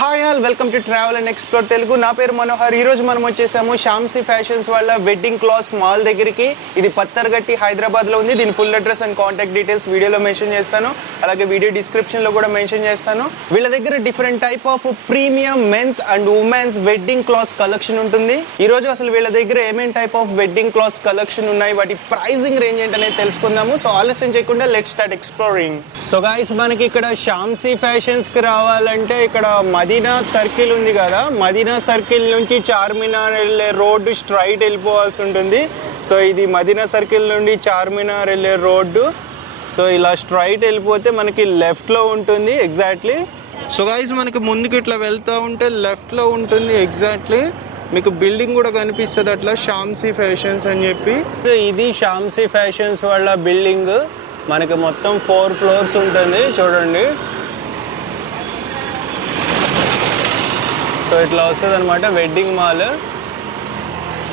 Hi all welcome to travel and explore Telugu. నా పేరు మనోహర్. ఈరోజు మనం వచ్చేసాము శాంసీ ఫ్యాషన్స్ వాళ్ళ వెడ్డింగ్ క్లాత్స్ మాల్ దగ్గరికి. ఇది పత్తర్గట్టి హైదరాబాద్లో ఉంది. దీని full address and contact details వీడియోలో మెన్షన్ చేస్తాను, అలాగే వీడియో డిస్క్రిప్షన్లో కూడా మెన్షన్ చేస్తాను. వీళ్ళ దగ్గర different type of premium mens and womens wedding clothes collection ఉంటుంది. ఈరోజు అసలు వీళ్ళ దగ్గర ఏమేమి type of wedding clothes collection ఉన్నాయి, వాటి ప్రైజింగ్ రేంజ్ ఏంటనేది తెలుసుకుందాము. సో ఆలస్యం చేయకుండా let's start exploring. So guys, మనకి ఇక్కడ శాంసీ ఫ్యాషన్స్కి రావాలంటే ఇక్కడ మదీనా సర్కిల్ ఉంది కదా, మదీనా సర్కిల్ నుంచి చార్మినార్ వెళ్ళే రోడ్డు స్ట్రైట్ వెళ్ళిపోవాల్సి ఉంటుంది. సో ఇది మదీనా సర్కిల్ నుండి చార్మినార్ వెళ్ళే రోడ్డు. సో ఇలా స్ట్రైట్ వెళ్ళిపోతే మనకి లెఫ్ట్లో ఉంటుంది ఎగ్జాక్ట్లీ. సో గైస్, మనకి ముందుకు ఇట్లా వెళ్తూ ఉంటే లెఫ్ట్లో ఉంటుంది ఎగ్జాక్ట్లీ. మీకు బిల్డింగ్ కూడా కనిపిస్తుంది అట్లా, శాంసీ ఫ్యాషన్స్ అని చెప్పి. ఇది శాంసీ ఫ్యాషన్స్ వాళ్ళ బిల్డింగ్. మనకి మొత్తం 4 ఫ్లోర్స్ ఉంటుంది చూడండి. సో ఇట్లా వస్తుంది అనమాట వెడ్డింగ్ మాల్.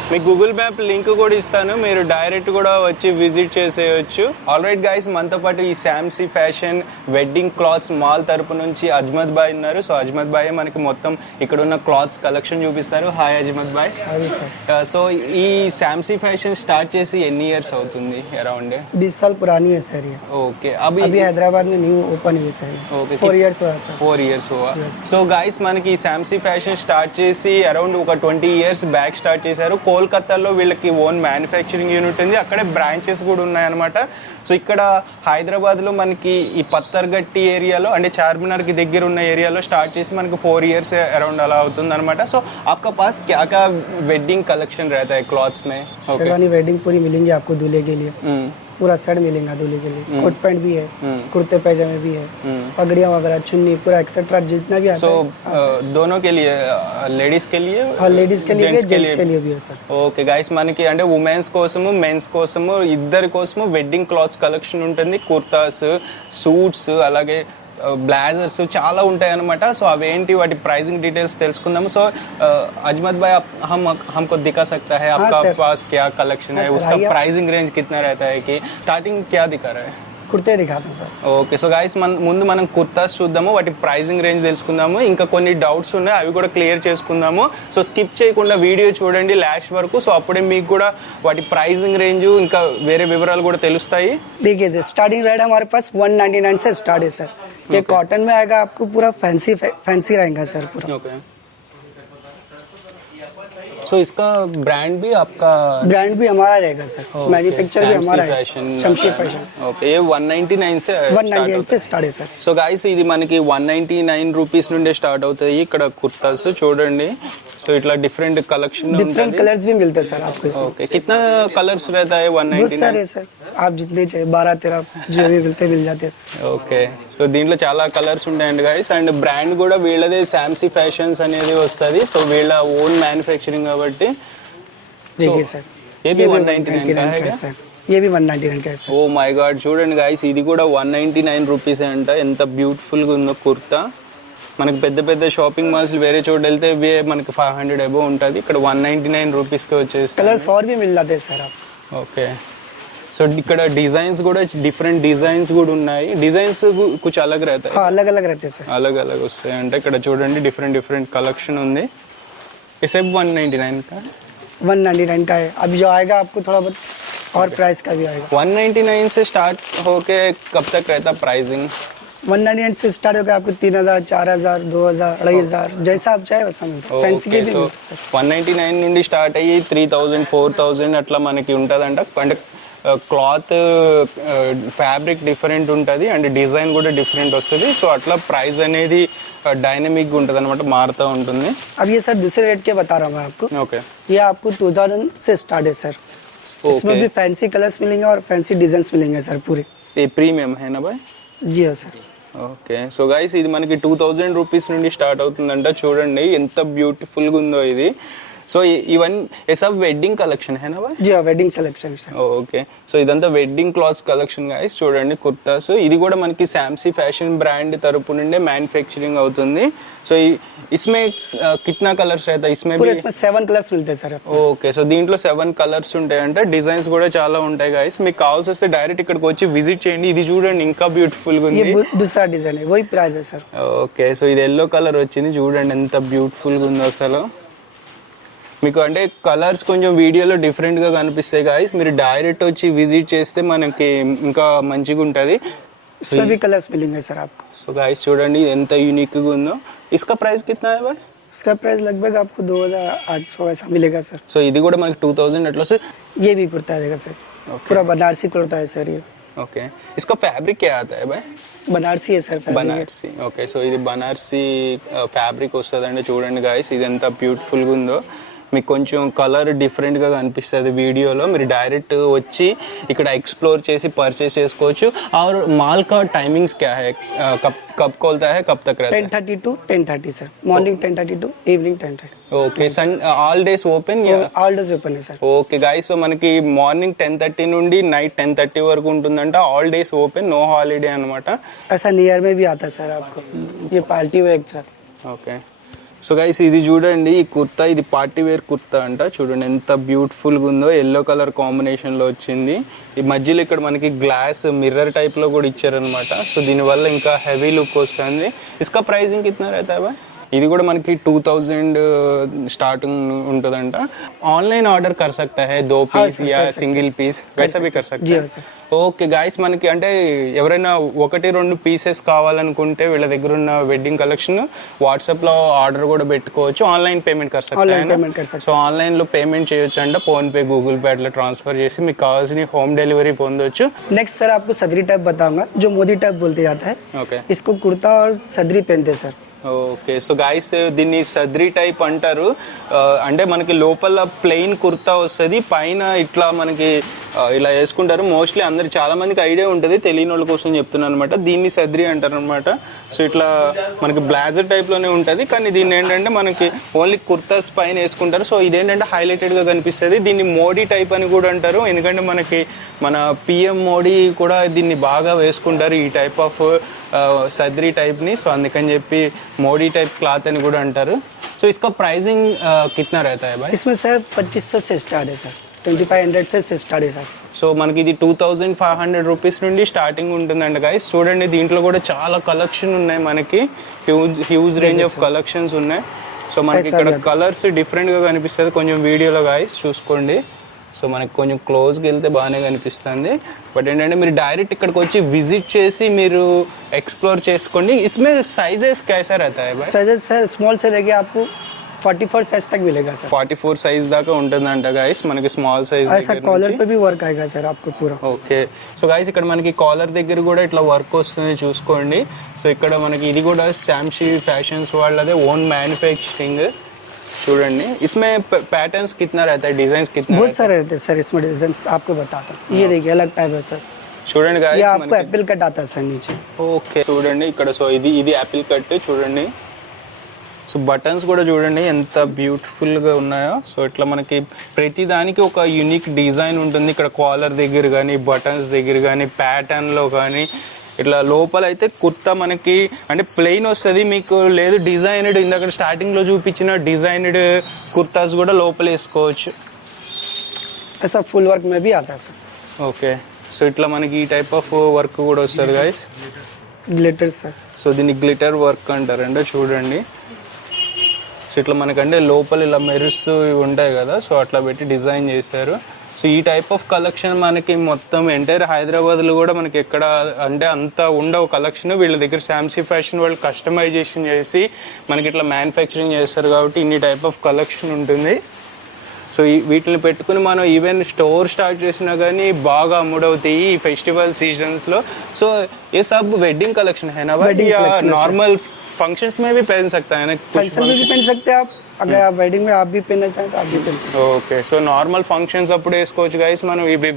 మీకు గూగుల్ మ్యాప్ లింక్ కూడా ఇస్తాను, మీరు డైరెక్ట్ కూడా వచ్చి విజిట్ చేసేయచ్చు. ఆల్రైట్ గైస్, మనతో పాటు ఈ Shamsi fashion wedding clothes mall తరపు నుంచి అజ్మద్ బాయ్ ఉన్నారు. సో అజ్మద్ బాయ్ మనకి మొత్తం ఇక్కడ ఉన్న క్లాత్స్ కలెక్షన్ చూపిస్తారు. హాయ్ అజ్మద్ బాయ్. సో ఈ శాంసీ ఫ్యాషన్ స్టార్ట్ చేసి ఎన్ని ఇయర్స్ అవుతుంది? అరౌండ్ 20 साल पुरानी है सर ये. ఓకే. अभी हैदराबाद में न्यू ओपन हुई सर. ఓకే, 4 इयर्स हुआ सर. 4 ఇయర్స్ हुआ. సో గైస్, మనకి ఈ శాంసీ ఫ్యాషన్ స్టార్ట్ చేసి అరౌండ్ ఒక 20 ఇయర్స్ బ్యాక్ స్టార్ట్ చేశారు. కోల్కతాలో వీళ్ళకి ఓన్ మ్యానుఫ్యాక్చరింగ్ యూనిట్ ఉంది, అక్కడే బ్రాంచెస్ కూడా ఉన్నాయన్నమాట. సో ఇక్కడ హైదరాబాద్లో మనకి ఈ పత్తర్గట్టి ఏరియాలో అంటే చార్మినార్కి దగ్గర ఉన్న ఏరియాలో స్టార్ట్ చేసి మనకి 4 ఇయర్స్ అరౌంड అలా అవుతుంది అనమాట. సో आपका पास क्या क्या वेडिंग कलेक्शन रहता है क्लॉथ्स में? शेरवानी वेडिंग पूरी मिलेंगी आपको दूल्हे के लिए. पूरा सेट मिलेगा दूल्हे के लिए. कोट पैंट भी है, कुर्ते पैजामे भी है, पगड़ियाँ वगैरह, चुन्नी पूरा एक्सेट्रा जितना भी आता है. दोनों के लिए, लेडीज के लिए, लेडीज के लिए, जेंट्स के लिए भी है सर. ఓకే గైస్, మనకి అంటే ఉమెన్స్ కోసము మెన్స్ కోసము ఇద్దరి కోసము వెడ్డింగ్ క్లాత్స్ కలెక్షన్ ఉంటుంది. కుర్తాస్, సూట్స్, అలాగే బ్లేజర్స్ చాలా ఉంటాయి అనమాట. సో అవేంటి వాటి ప్రైజింగ్ డీటెయిల్స్ తెలుసుకుందాము. సో अजमत भाई, आप हमको दिखा सकता है आपका पास क्या कलेक्शन है, उसका प्राइसिंग रेंज कितना रहता है, कि स्टार्टिंग क्या दिखा रहा है? కుర్తే దిఖాతాం సార్. ఓకే. సో గైస్, ముందు మనం కుర్తాస్ చూద్దాము, వాటి ప్రైజింగ్ రేంజ్ తెలుసుకుందాము. ఇంకా కొన్ని డౌట్స్ ఉన్నాయి, అవి కూడా క్లియర్ చేసుకుందాము. సో స్కిప్ చేయకుండా వీడియో చూడండి లాస్ట్ వరకు. సో అప్పుడే మీకు కూడా వాటి ప్రైజింగ్ రేంజ్ ఇంకా వేరే వివరాలు కూడా తెలుస్తాయి. देखिए स्टार्टिंग रेट हमारे पास 199 से स्टार्ट है सर. ये कॉटन में आएगा, आपको पूरा फैंसी रहेगा सर पूरा. ओके. सो इसका ब्रांड भी आपका? ब्रांड भी हमारा रहेगा सर. मैन्युफैक्चर भी हमारा है, शमशी फैशन. ఓకే. ये 199 से 198 से स्टार्ट है सर. సో గైస్, ఇది మనకి 199 రూపీస్ నుండి స్టార్ట్ అవుతాయి ఇక్కడ కుర్తాస్ చూడండి. సో ఇట్లా డిఫరెంట్ కలెక్షన్, डिफरेंट कलर्स भी मिलते हैं सर आपको. ఓకే. कितना कलर्स रहता है? 199 सारे सर, आप जितने चाहिए 12-13 जो भी मिल जाते हैं. ఓకే. సో దీంట్లో చాలా కలర్స్ ఉంటాయండి గైస్. అండ్ బ్రాండ్ కూడా వీళ్ళదే శాంసీ ఫ్యాషన్స్ అనేది వస్తుంది. సో వీళ్ళ ఓన్ మ్యానుఫ్యాక్చరింగ్ కాబట్టి. देखिए सर, ये भी 199 का है सर. ये भी 199 का है सर. ఓ మై గాడ్, చూడండి గైస్, ఇది కూడా 199 రూపీస్ అంట. ఎంత బ్యూటిఫుల్ గా ఉందో కుర్తా. మనకి పెద్ద పెద్ద షాపింగ్ మాల్స్ వేరే చోట వెళ్తే మనకి 500 అబో ఉంటుంది, ఇక్కడ 199 రూపీస్కి వచ్చేస్తుంది. कलर्स और भी मिल जाते हैं सर आप. ఓకే. సో ఇక్కడ డిజైన్స్ కూడా డిఫరెంట్ డిజైన్స్ కూడా ఉన్నాయి. డిజైన్స్ కుछ अलग रहता है. हाँ, अलग अलग रहते हैं सर. अलग अलग వస్తాయి అంటే ఇక్కడ చూడండి డిఫరెంట్ డిఫరెంట్ కలెక్షన్ ఉంది. ये सब 199 का 199 का है. अब जो आएगा आपको थोड़ा बहुत और प्राइस का भी आएगा. 199 से स्टार्ट होके कब तक रहता प्राइसिंग? 199 से स्टार्ट होकर आपको 3000, 4000, 2000, 2500 जैसा आप चाहे वैसा मिलता है. फैंसी के भी సో 199 నుండి స్టార్ట్ అయ్యి 3000, 4000 అట్లా మనకి ఉంటుందంట. అంటే క్లాత్ ఫ్యాబ్రిక్ డిఫరెంట్ ఉంటుంది అండ్ డిజైన్ కూడా డిఫరెంట్ వస్తుంది. సో అట్లా ప్రైస్ అనేది డైనమిక్ ఉంటుంది అనమాట, మారుతూ ఉంటుంది. अब ये सर दूसरे रेट के बता रहा हूँ मैं आपको. ఓకే. ये आपको 2000 से स्टार्ट है सर. इसमें भी फैंसी कलर्स मिलेंगे और फैंसी डिजाइन मिलेंगे सर पूरे. ये ప్రీమియం है भाई? जी हाँ सर. ఓకే. సో గైస్, ఇది మనకి 2000 రూపీస్ నుండి స్టార్ట్ అవుతుందంట. చూడండి ఎంత బ్యూటిఫుల్గా ఉందో ఇది. సో ఇవన్నీ ये सब वेडिंग कलेक्शन है ना भाई? जी हाँ वेडिंग सिलेक्शन है ఓకే సో ఇదంతా వెడ్డింగ్ క్లాత్స్ కలెక్షన్ గైస్ చూడండి కుర్తాస్ ఇది కూడా మనకి శాంసీ ఫ్యాషన్ బ్రాండ్ తరపు నుండే మ్యానుఫ్యాక్చరింగ్ అవుతుంది సో इसमें कितना कलर्स रहता है इसमें पूरे भी इसमें 7 कलर्स मिलते हैं सर आपको। ఓకే సో దీంట్లో 7 కలర్స్ ఉంటాయంట డిజైన్స్ కూడా చాలా ఉంటాయి గైస్ మీకు కావాల్సి వస్తే డైరెక్ట్ ఇక్కడికి వచ్చి విజిట్ చేయండి ఇది చూడండి ఇంకా బ్యూటిఫుల్ గా ये ఉంది दूसरा डिजाइन है वही प्राइस है सर। ఓకే సో ఇది ఎల్లో కలర్ వచ్చింది చూడండి ఎంత బ్యూటిఫుల్ గా ఉందో అసలు మీకు అంటే కలర్స్ కొంచెం వీడియోలో డిఫరెంట్ గా కనిపిస్తాయి గాయస్ మీరు డైరెక్ట్ వచ్చి విజిట్ చేస్తే మనకి ఇంకా మంచిగా ఉంటది इसमें भी कलर्स मिलेंगे सर आपको। సో గాయస్ చూడండి ఇది ఎంత యూనిక్ గా ఉందో इसका प्राइस कितना है भाई? इसका प्राइस लगभग आपको 2800 ऐसा मिलेगा सर। సో ఇది కూడా మనకి 2000 అట్లా వస్తుంది ये भी कुर्ता देगा सर पूरा बनारसी कुर्ता है सर ये। ఓకే इसका फैब्रिक क्या आता है भाई? बनारसी है sir fabric। Banarasi okay so ఇది బనార్సీ ఫ్యాబ్రిక్ వస్తుందండి చూడండి గాయస్ ఇది ఎంత బ్యూటిఫుల్ గా ఉందో మీకు కొంచెం కలర్ డిఫరెంట్ గా కనిపిస్తుంది వీడియోలో మీరు డైరెక్ట్ వచ్చి ఇక్కడ ఎక్స్ప్లోర్ చేసి పర్చేస్ చేసుకోవచ్చు और माल का टाइमिंग्स क्या है कब खोलता है कब तक रहता है? 10:30 to 10:30 sir morning 10:30 to evening 10:30। Okay all days open all days open है सर। ఓకే గాయస్ సో మనకి మార్నింగ్ 10:30 నుండి నైట్ 10:30 వరకు ఉంటుందంట all days open no holiday అన్నమాట ऐसा नियर में भी आता है सर आपको ये party wear sir. Okay so guys ఇది చూడండి ఈ కుర్తా ఇది పార్టీ వేర్ కుర్తా అంట చూడండి ఎంత బ్యూటిఫుల్ గా ఉందో ఎల్లో కలర్ కాంబినేషన్ లో వచ్చింది ఈ మధ్యలో ఇక్కడ మనకి గ్లాస్ మిర్రర్ టైప్ లో కూడా ఇచ్చారనమాట సో దీనివల్ల ఇంకా హెవీ లుక్ వస్తుంది ఇస్కా ప్రైసింగ్ కిतना रहता है भाई? ఇది కూడా మనకి 2000 స్టార్టింగ్ ఉంటుందంట ఆన్లైన్ ఆర్డర్ कर सकता है 2 पीस या सिंगल पीस वैसा भी कर सकते हैं सर। ఓకే గాయస్ మనకి అంటే ఎవరైనా 1-2 పీసెస్ కావాలనుకుంటే వీళ్ళ దగ్గర ఉన్న వెడ్డింగ్ కలెక్షన్ వాట్సాప్ లో ఆర్డర్ కూడా పెట్టుకోవచ్చు ఆన్లైన్ పేమెంట్ సో ఆన్లైన్ లో పేమెంట్ చేయొచ్చు అంట ఫోన్ పే గూగుల్ పే అట్లా ట్రాన్స్ఫర్ చేసి మీకు కావాల్సిన హోమ్ డెలివరీ పొందొచ్చు नेक्स्ट सर आपको सदरी टाइप बताऊंगा जो मोदी टाइप बोलते जाता है। ఓకే इसको कुर्ता और सदरी पहनते हैं सर। ఓకే సో గాయస్ దీన్ని సద్రీ టైప్ అంటారు అంటే మనకి లోపల ప్లెయిన్ కుర్తా వస్తుంది పైన ఇట్లా మనకి ఇలా వేసుకుంటారు మోస్ట్లీ అందరికి చాలా మందికి ఐడియా ఉంటుంది తెలియని వాళ్ళ కోసం చెప్తున్నాను అనమాట దీన్ని సద్రీ అంటారు అనమాట సో ఇట్లా మనకి బ్లాజర్ టైప్ లోనే ఉంటుంది కానీ దీన్ని ఏంటంటే మనకి ఓన్లీ కుర్తాస్ పైన వేసుకుంటారు సో ఇదేంటంటే హైలైటెడ్ గా కనిపిస్తుంది దీన్ని మోడీ టైప్ అని కూడా అంటారు ఎందుకంటే మనకి మన పిఎం మోడీ కూడా దీన్ని బాగా వేసుకుంటారు ఈ టైప్ ఆఫ్ సద్రీ టైప్ ని సో అందుకని చెప్పి మోడీ టైప్ క్లాత్ అని కూడా అంటారు సో इसका प्राइसिंग कितना रहता है भाई? इसमें सर 2500 से स्टार्ट है सर 2500 से स्टार्ट है सर। సో మనకి ఇది 2500 రూపీస్ నుండి స్టార్టింగ్ ఉంటుందండి గైస్ చూడండి దీంట్లో కూడా చాలా కలెక్షన్ ఉన్నాయి మనకి హ్యూజ్ రేంజ్ ఆఫ్ కలెక్షన్స్ ఉన్నాయి సో మనకి ఇక్కడ కలర్స్ డిఫరెంట్ గా కనిపిస్తుంది కొంచెం వీడియోలో గైస్ చూసుకోండి సో మనకి కొంచెం క్లోజ్కి వెళ్తే బాగానే కనిపిస్తుంది బట్ ఏంటంటే మీరు డైరెక్ట్ ఇక్కడికి వచ్చి విజిట్ చేసి మీరు ఎక్స్ప్లోర్ చేసుకోండి इसमें साइजेस कैसा रहता है भाई? साइजेस सर स्मॉल से लेके आपको 44 साइज तक मिलेगा सर। 44 సైజ్ దాకా ఉంటుందంట గైస్ మనకి స్మాల్ సైజ్ ऐसा कॉलर पे भी वर्क आएगा सर आपको पूरा। ఓకే సో గైస్ ఇక్కడ మనకి కాలర్ దగ్గర కూడా ఇట్లా వర్క్ వస్తుంది చూసుకోండి సో ఇక్కడ మనకి ఇది కూడా శాంసీ ఫ్యాషన్స్ వాళ్ళదే ఓన్ మ్యానుఫ్యాక్చరింగ్ చూడండి इसमें पैटर्न्स कितना रहता है डिजाइन्स कितना बहुत सारे रहते हैं सर इसमें डिजाइन आपको बताता हूँ ये देखिए अलग टाइप है सर చూడండి ये గాయస్ आपको एप्पल कट आता है सर नीचे। ఓకే చూడండి ఇక్కడ సో ఇది యాపిల్ కట్ చూడండి సో బటన్స్ కూడా చూడండి ఎంత బ్యూటిఫుల్గా ఉన్నాయో సో ఇట్లా మనకి ప్రతి దానికి ఒక యూనిక్ డిజైన్ ఉంటుంది ఇక్కడ కాలర్ దగ్గర కానీ బటన్స్ దగ్గర కానీ ప్యాటర్న్లో కానీ ఇట్లా లోపల అయితే కుర్తా మనకి అంటే ప్లెయిన్ వస్తుంది మీకు లేదు డిజైన్డ్ ఇందాక స్టార్టింగ్లో చూపించిన డిజైన్డ్ కుర్తాస్ కూడా లోపల వేసుకోవచ్చు ऐसा फुल वर्क में भी आता है सर। ఓకే సో ఇట్లా మనకి ఈ టైప్ ఆఫ్ వర్క్ కూడా వస్తుంది గైస్ ग्लिटर सर సో దీన్ని గ్లిటర్ వర్క్ అంటారండి చూడండి సో ఇట్లా మనకంటే లోపల ఇలా మెరుస్తూ ఇవి ఉంటాయి కదా సో అట్లా పెట్టి డిజైన్ చేశారు సో ఈ టైప్ ఆఫ్ కలెక్షన్ మనకి మొత్తం ఎంటైర్ హైదరాబాద్లో కూడా మనకి ఎక్కడ అంటే అంత ఉండవు కలెక్షన్ వీళ్ళ దగ్గర శాంసీ ఫ్యాషన్ వాళ్ళు కస్టమైజేషన్ చేసి మనకి ఇట్లా మ్యానుఫ్యాక్చరింగ్ చేస్తారు కాబట్టి ఇన్ని టైప్ ఆఫ్ కలెక్షన్ ఉంటుంది సో వీటిని పెట్టుకుని మనం ఈవెన్ స్టోర్ స్టార్ట్ చేసినా కానీ బాగా అమ్ముడవుతాయి ఈ ఫెస్టివల్ సీజన్స్లో సో ये सब वेडिंग कलेक्शन है ना भाई या नॉर्मल फंक्शंस में भी पहन सकता है ना फंक्शन में भी पहन सकते हैं आप अगर आप वेडिंग में आप भी पहनना चाहें तो आप भी पहन सकते ఓకే సో నార్మల్ ఫంక్షన్స్ అప్పుడు వేసుకోవచ్చు గైస్ మనం ఇవి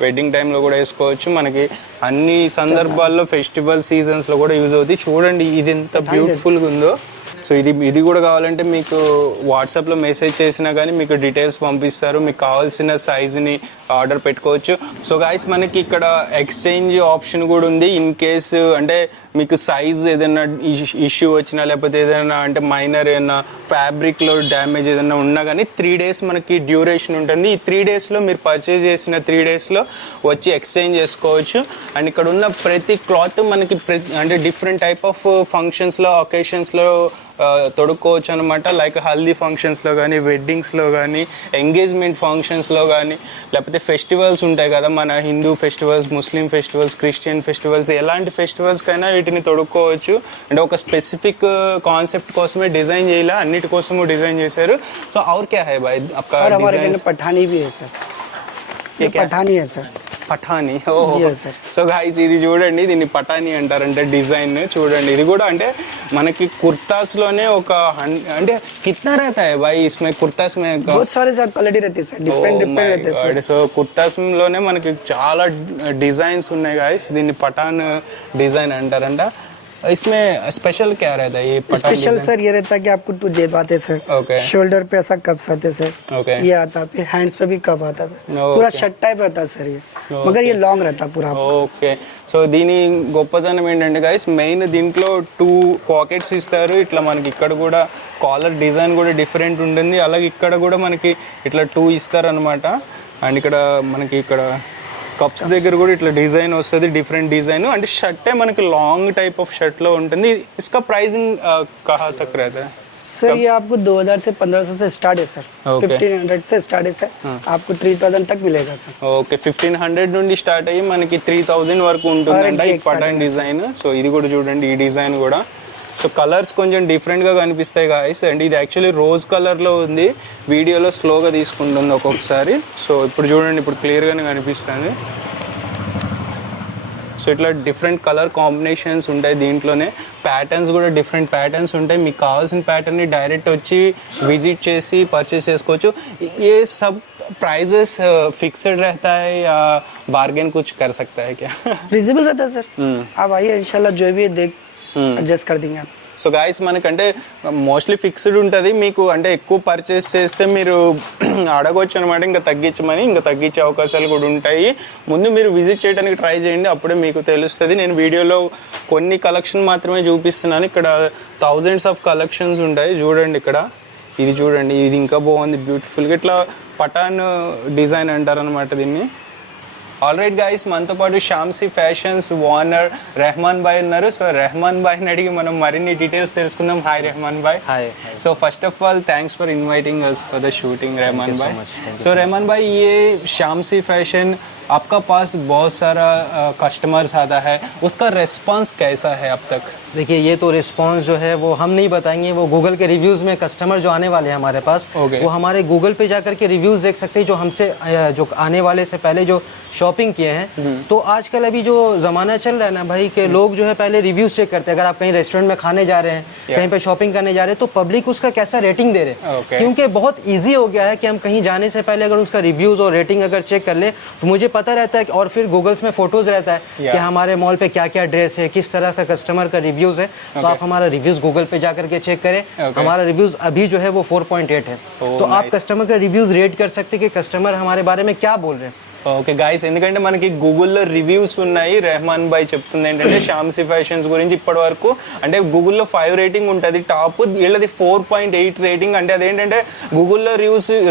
వెడ్డింగ్ టైంలో కూడా వేసుకోవచ్చు మనకి అన్ని సందర్భాల్లో ఫెస్టివల్ సీజన్స్లో కూడా యూజ్ అవుతాయి చూడండి ఇది ఎంత బ్యూటిఫుల్గా ఉందో సో ఇది కూడా కావాలంటే మీకు వాట్సాప్లో మెసేజ్ చేసినా కానీ మీకు డీటెయిల్స్ పంపిస్తారు, మీకు కావాల్సిన సైజుని ఆర్డర్ పెట్టుకోవచ్చు. సో గాయస్ మనకి ఇక్కడ ఎక్స్చేంజ్ ఆప్షన్ కూడా ఉంది. ఇన్ కేసు అంటే మీకు సైజ్ ఏదైనా ఇష్యూ వచ్చినా లేకపోతే ఏదైనా అంటే మైనర్ ఏదైనా ఫ్యాబ్రిక్లో డ్యామేజ్ ఏదైనా ఉన్నా కానీ 3 days మనకి డ్యూరేషన్ ఉంటుంది. ఈ 3 daysలో మీరు పర్చేజ్ చేసిన 3 daysలో వచ్చి ఎక్స్చేంజ్ చేసుకోవచ్చు. అండ్ ఇక్కడ ఉన్న ప్రతి క్లాత్ మనకి అంటే డిఫరెంట్ టైప్ ఆఫ్ ఫంక్షన్స్లో ఒకేషన్స్లో తొడుక్కోవచ్చు అనమాట. లైక్ హల్దీ ఫంక్షన్స్లో కానీ, వెడ్డింగ్స్లో కానీ, ఎంగేజ్మెంట్ ఫంక్షన్స్లో కానీ, లేకపోతే ఫెస్టివల్స్ ఉంటాయి కదా మన హిందూ ఫెస్టివల్స్, ముస్లిం ఫెస్టివల్స్, క్రిస్టియన్ ఫెస్టివల్స్, ఎలాంటి ఫెస్టివల్స్కైనా వీటిని తొడుక్కోవచ్చు. అంటే ఒక స్పెసిఫిక్ కాన్సెప్ట్ కోసమే డిజైన్ చేయాలి, అన్నిటి కోసము డిజైన్ చేశారు. సో और क्या है भाई आपका डिजाइन? पठानी भी है सर, ये पठानी है सर, పఠానీ. जी सर. సో గాయ్స్ ఇది చూడండి, దీన్ని పఠానీ అంటారంటే డిజైన్ చూడండి. ఇది కూడా అంటే మనకి కుర్తాస్ లోనే ఒక అంటే కిतना रहता है भाई इसमें कुर्तास में? बहुत सारे सर क्वालिटी रहती है सर, डिफरेंट रहते हैं. సో కుర్తాస్ లోనే మనకి చాలా డిజైన్స్ ఉన్నాయి గాయ్స్. దీన్ని పఠాన్ డిజైన్ అంటారంట. इसमें स्पेशल क्या रहता है ये पठान स्पेशल सर ये रहता है कि आपको 2 जेब आते सर, ओके, शोल्डर पे ऐसा कप्स आते सर, ओके, ये आता फिर हैंड्स पे भी कप आता सर, पूरा शर्ट टाइप रहता सर ये, मगर ये लॉन्ग रहता पूरा. ఓకే. సో దీని గొప్పతనం ఏంటంటే గైస్, మెయిన్ దీంట్లో 2 పాకెట్స్ ఇస్తారు. ఇట్లా మనకి ఇక్కడ కూడా కాలర్ డిజైన్ కూడా డిఫరెంట్ ఉంటుంది. అలాగే ఇక్కడ కూడా మనకి ఇట్లా 2 ఇస్తారు అనమాట. అండ్ ఇక్కడ మనకి ఇక్కడ కప్స్ దగ్గర కూడా ఇట్లా డిజైన్ వస్తుంది, డిఫరెంట్ డిజైన్. అంటే షర్టే మనకి లాంగ్ టైప్ ఆఫ్ షర్ట్ లో ఉంటుంది. इसका प्राइसिंग कहाँ तक रहता है सर? ये आपको 2000 से 1500 से स्टार्ट है सर, 1500 से स्टार्ट है सर, आपको 3000 तक मिलेगा सर. ఓకే, 1500 నుండి స్టార్ట్ అయ్యి మనకి 3000 వరకు ఉంటుందంట ఈ పఠాన్ డిజైన్. సో ఇది కూడా చూడండి, ఈ డిజైన్ కూడా. సో కలర్స్ కొంచెం డిఫరెంట్గా కనిపిస్తాయి గాయస్. అండ్ ఇది యాక్చువల్లీ రోజ్ కలర్లో ఉంది, వీడియోలో స్లోగా తీసుకుంటుంది ఒక్కొక్కసారి. సో ఇప్పుడు చూడండి, ఇప్పుడు క్లియర్గానే కనిపిస్తుంది. సో ఇట్లా డిఫరెంట్ కలర్ కాంబినేషన్స్ ఉంటాయి దీంట్లోనే. ప్యాటర్న్స్ కూడా డిఫరెంట్ ప్యాటర్న్స్ ఉంటాయి. మీకు కావాల్సిన ప్యాటర్న్ని డైరెక్ట్ వచ్చి విజిట్ చేసి పర్చేస్ చేసుకోవచ్చు. ఏ సబ్ प्राइजेस फिक्स्ड रहता है या बार्गेन कुछ कर सकता है क्या? रिजनेबल रहता है सर. आप आइए, इंशाल्लाह जो भी है देख एडजस्ट कर देंगे आप. సో గాయస్ మనకంటే మోస్ట్లీ ఫిక్స్డ్ ఉంటుంది. మీకు అంటే ఎక్కువ పర్చేస్ చేస్తే మీరు అడగవచ్చు అనమాట, ఇంకా తగ్గించమని. ఇంకా తగ్గించే అవకాశాలు కూడా ఉంటాయి. ముందు మీరు విజిట్ చేయడానికి ట్రై చేయండి, అప్పుడే మీకు తెలుస్తుంది. నేను వీడియోలో కొన్ని కలెక్షన్ మాత్రమే చూపిస్తున్నాను. ఇక్కడ థౌజండ్స్ ఆఫ్ కలెక్షన్స్ ఉంటాయి. చూడండి ఇక్కడ, ఇది చూడండి, ఇది ఇంకా బాగుంది బ్యూటిఫుల్గా. ఇట్లా పఠాన్ డిజైన్ అంటారనమాట దీన్ని. ఆల్ రైట్ గాయస్, మనతో పాటు షామ్సీ ఫ్యాషన్స్ ఓనర్ రెహమాన్ భాయ్ ఉన్నారు. సో రెహమాన్ భాయ్ని అడిగి మనం మరిన్ని డీటెయిల్స్ తెలుసుకుందాం. Hi Rehman bhai. Hi. So first of all thanks for inviting us for the shooting Rehman bhai. So Rehman भाई, ये शामसी फैशन आपका पास बहुत सारा कस्टमर्स आता है, उसका रिस्पांस कैसा है अब तक? देखिए, ये तो रिस्पांस जो है वो हम नहीं बताएंगे, वो गूगल के रिव्यूज़ में कस्टमर जो आने वाले हैं हमारे पास, Okay. वो हमारे गूगल पे जाकर के रिव्यूज़ देख सकते हैं, जो हमसे जो आने वाले से पहले जो शॉपिंग किए हैं. तो आजकल अभी जो ज़माना चल रहा है ना भाई, के लोग जो है पहले रिव्यूज़ चेक करते हैं. अगर आप कहीं रेस्टोरेंट में खाने जा रहे हैं, कहीं पे शॉपिंग करने जा रहे हैं, तो पब्लिक उसका कैसा रेटिंग दे रहे हैं. Okay. क्योंकि बहुत ईजी हो गया है कि हम कहीं जाने से पहले अगर उसका रिव्यूज़ और रेटिंग अगर चेक कर ले, तो मुझे पता रहता है. और फिर गूगल्स में फोटोज़ रहता है कि हमारे मॉल पे क्या क्या ड्रेस है, किस तरह का कस्टमर का रिव्यूज़ है. तो आप हमारा रिव्यूज़ गूगल पे जाकर के चेक करें. हमारा रिव्यूज़ अभी जो है वो 4.8 है. तो आप कस्टमर का रिव्यूज़ रेट कर सकते हैं कि कस्टमर हमारे बारे में क्या बोल रहे हैं. ఓకే గాయస్, ఎందుకంటే మనకి గూగుల్లో రివ్యూస్ ఉన్నాయి. రెహమాన్ భాయ్ చెప్తుంది ఏంటంటే షామ్సీ ఫ్యాషన్స్ గురించి ఇప్పటి వరకు అంటే గూగుల్లో 5 రేటింగ్ ఉంటుంది టాప్, వీళ్ళది 4.8 రేటింగ్. అంటే అదేంటంటే గూగుల్లో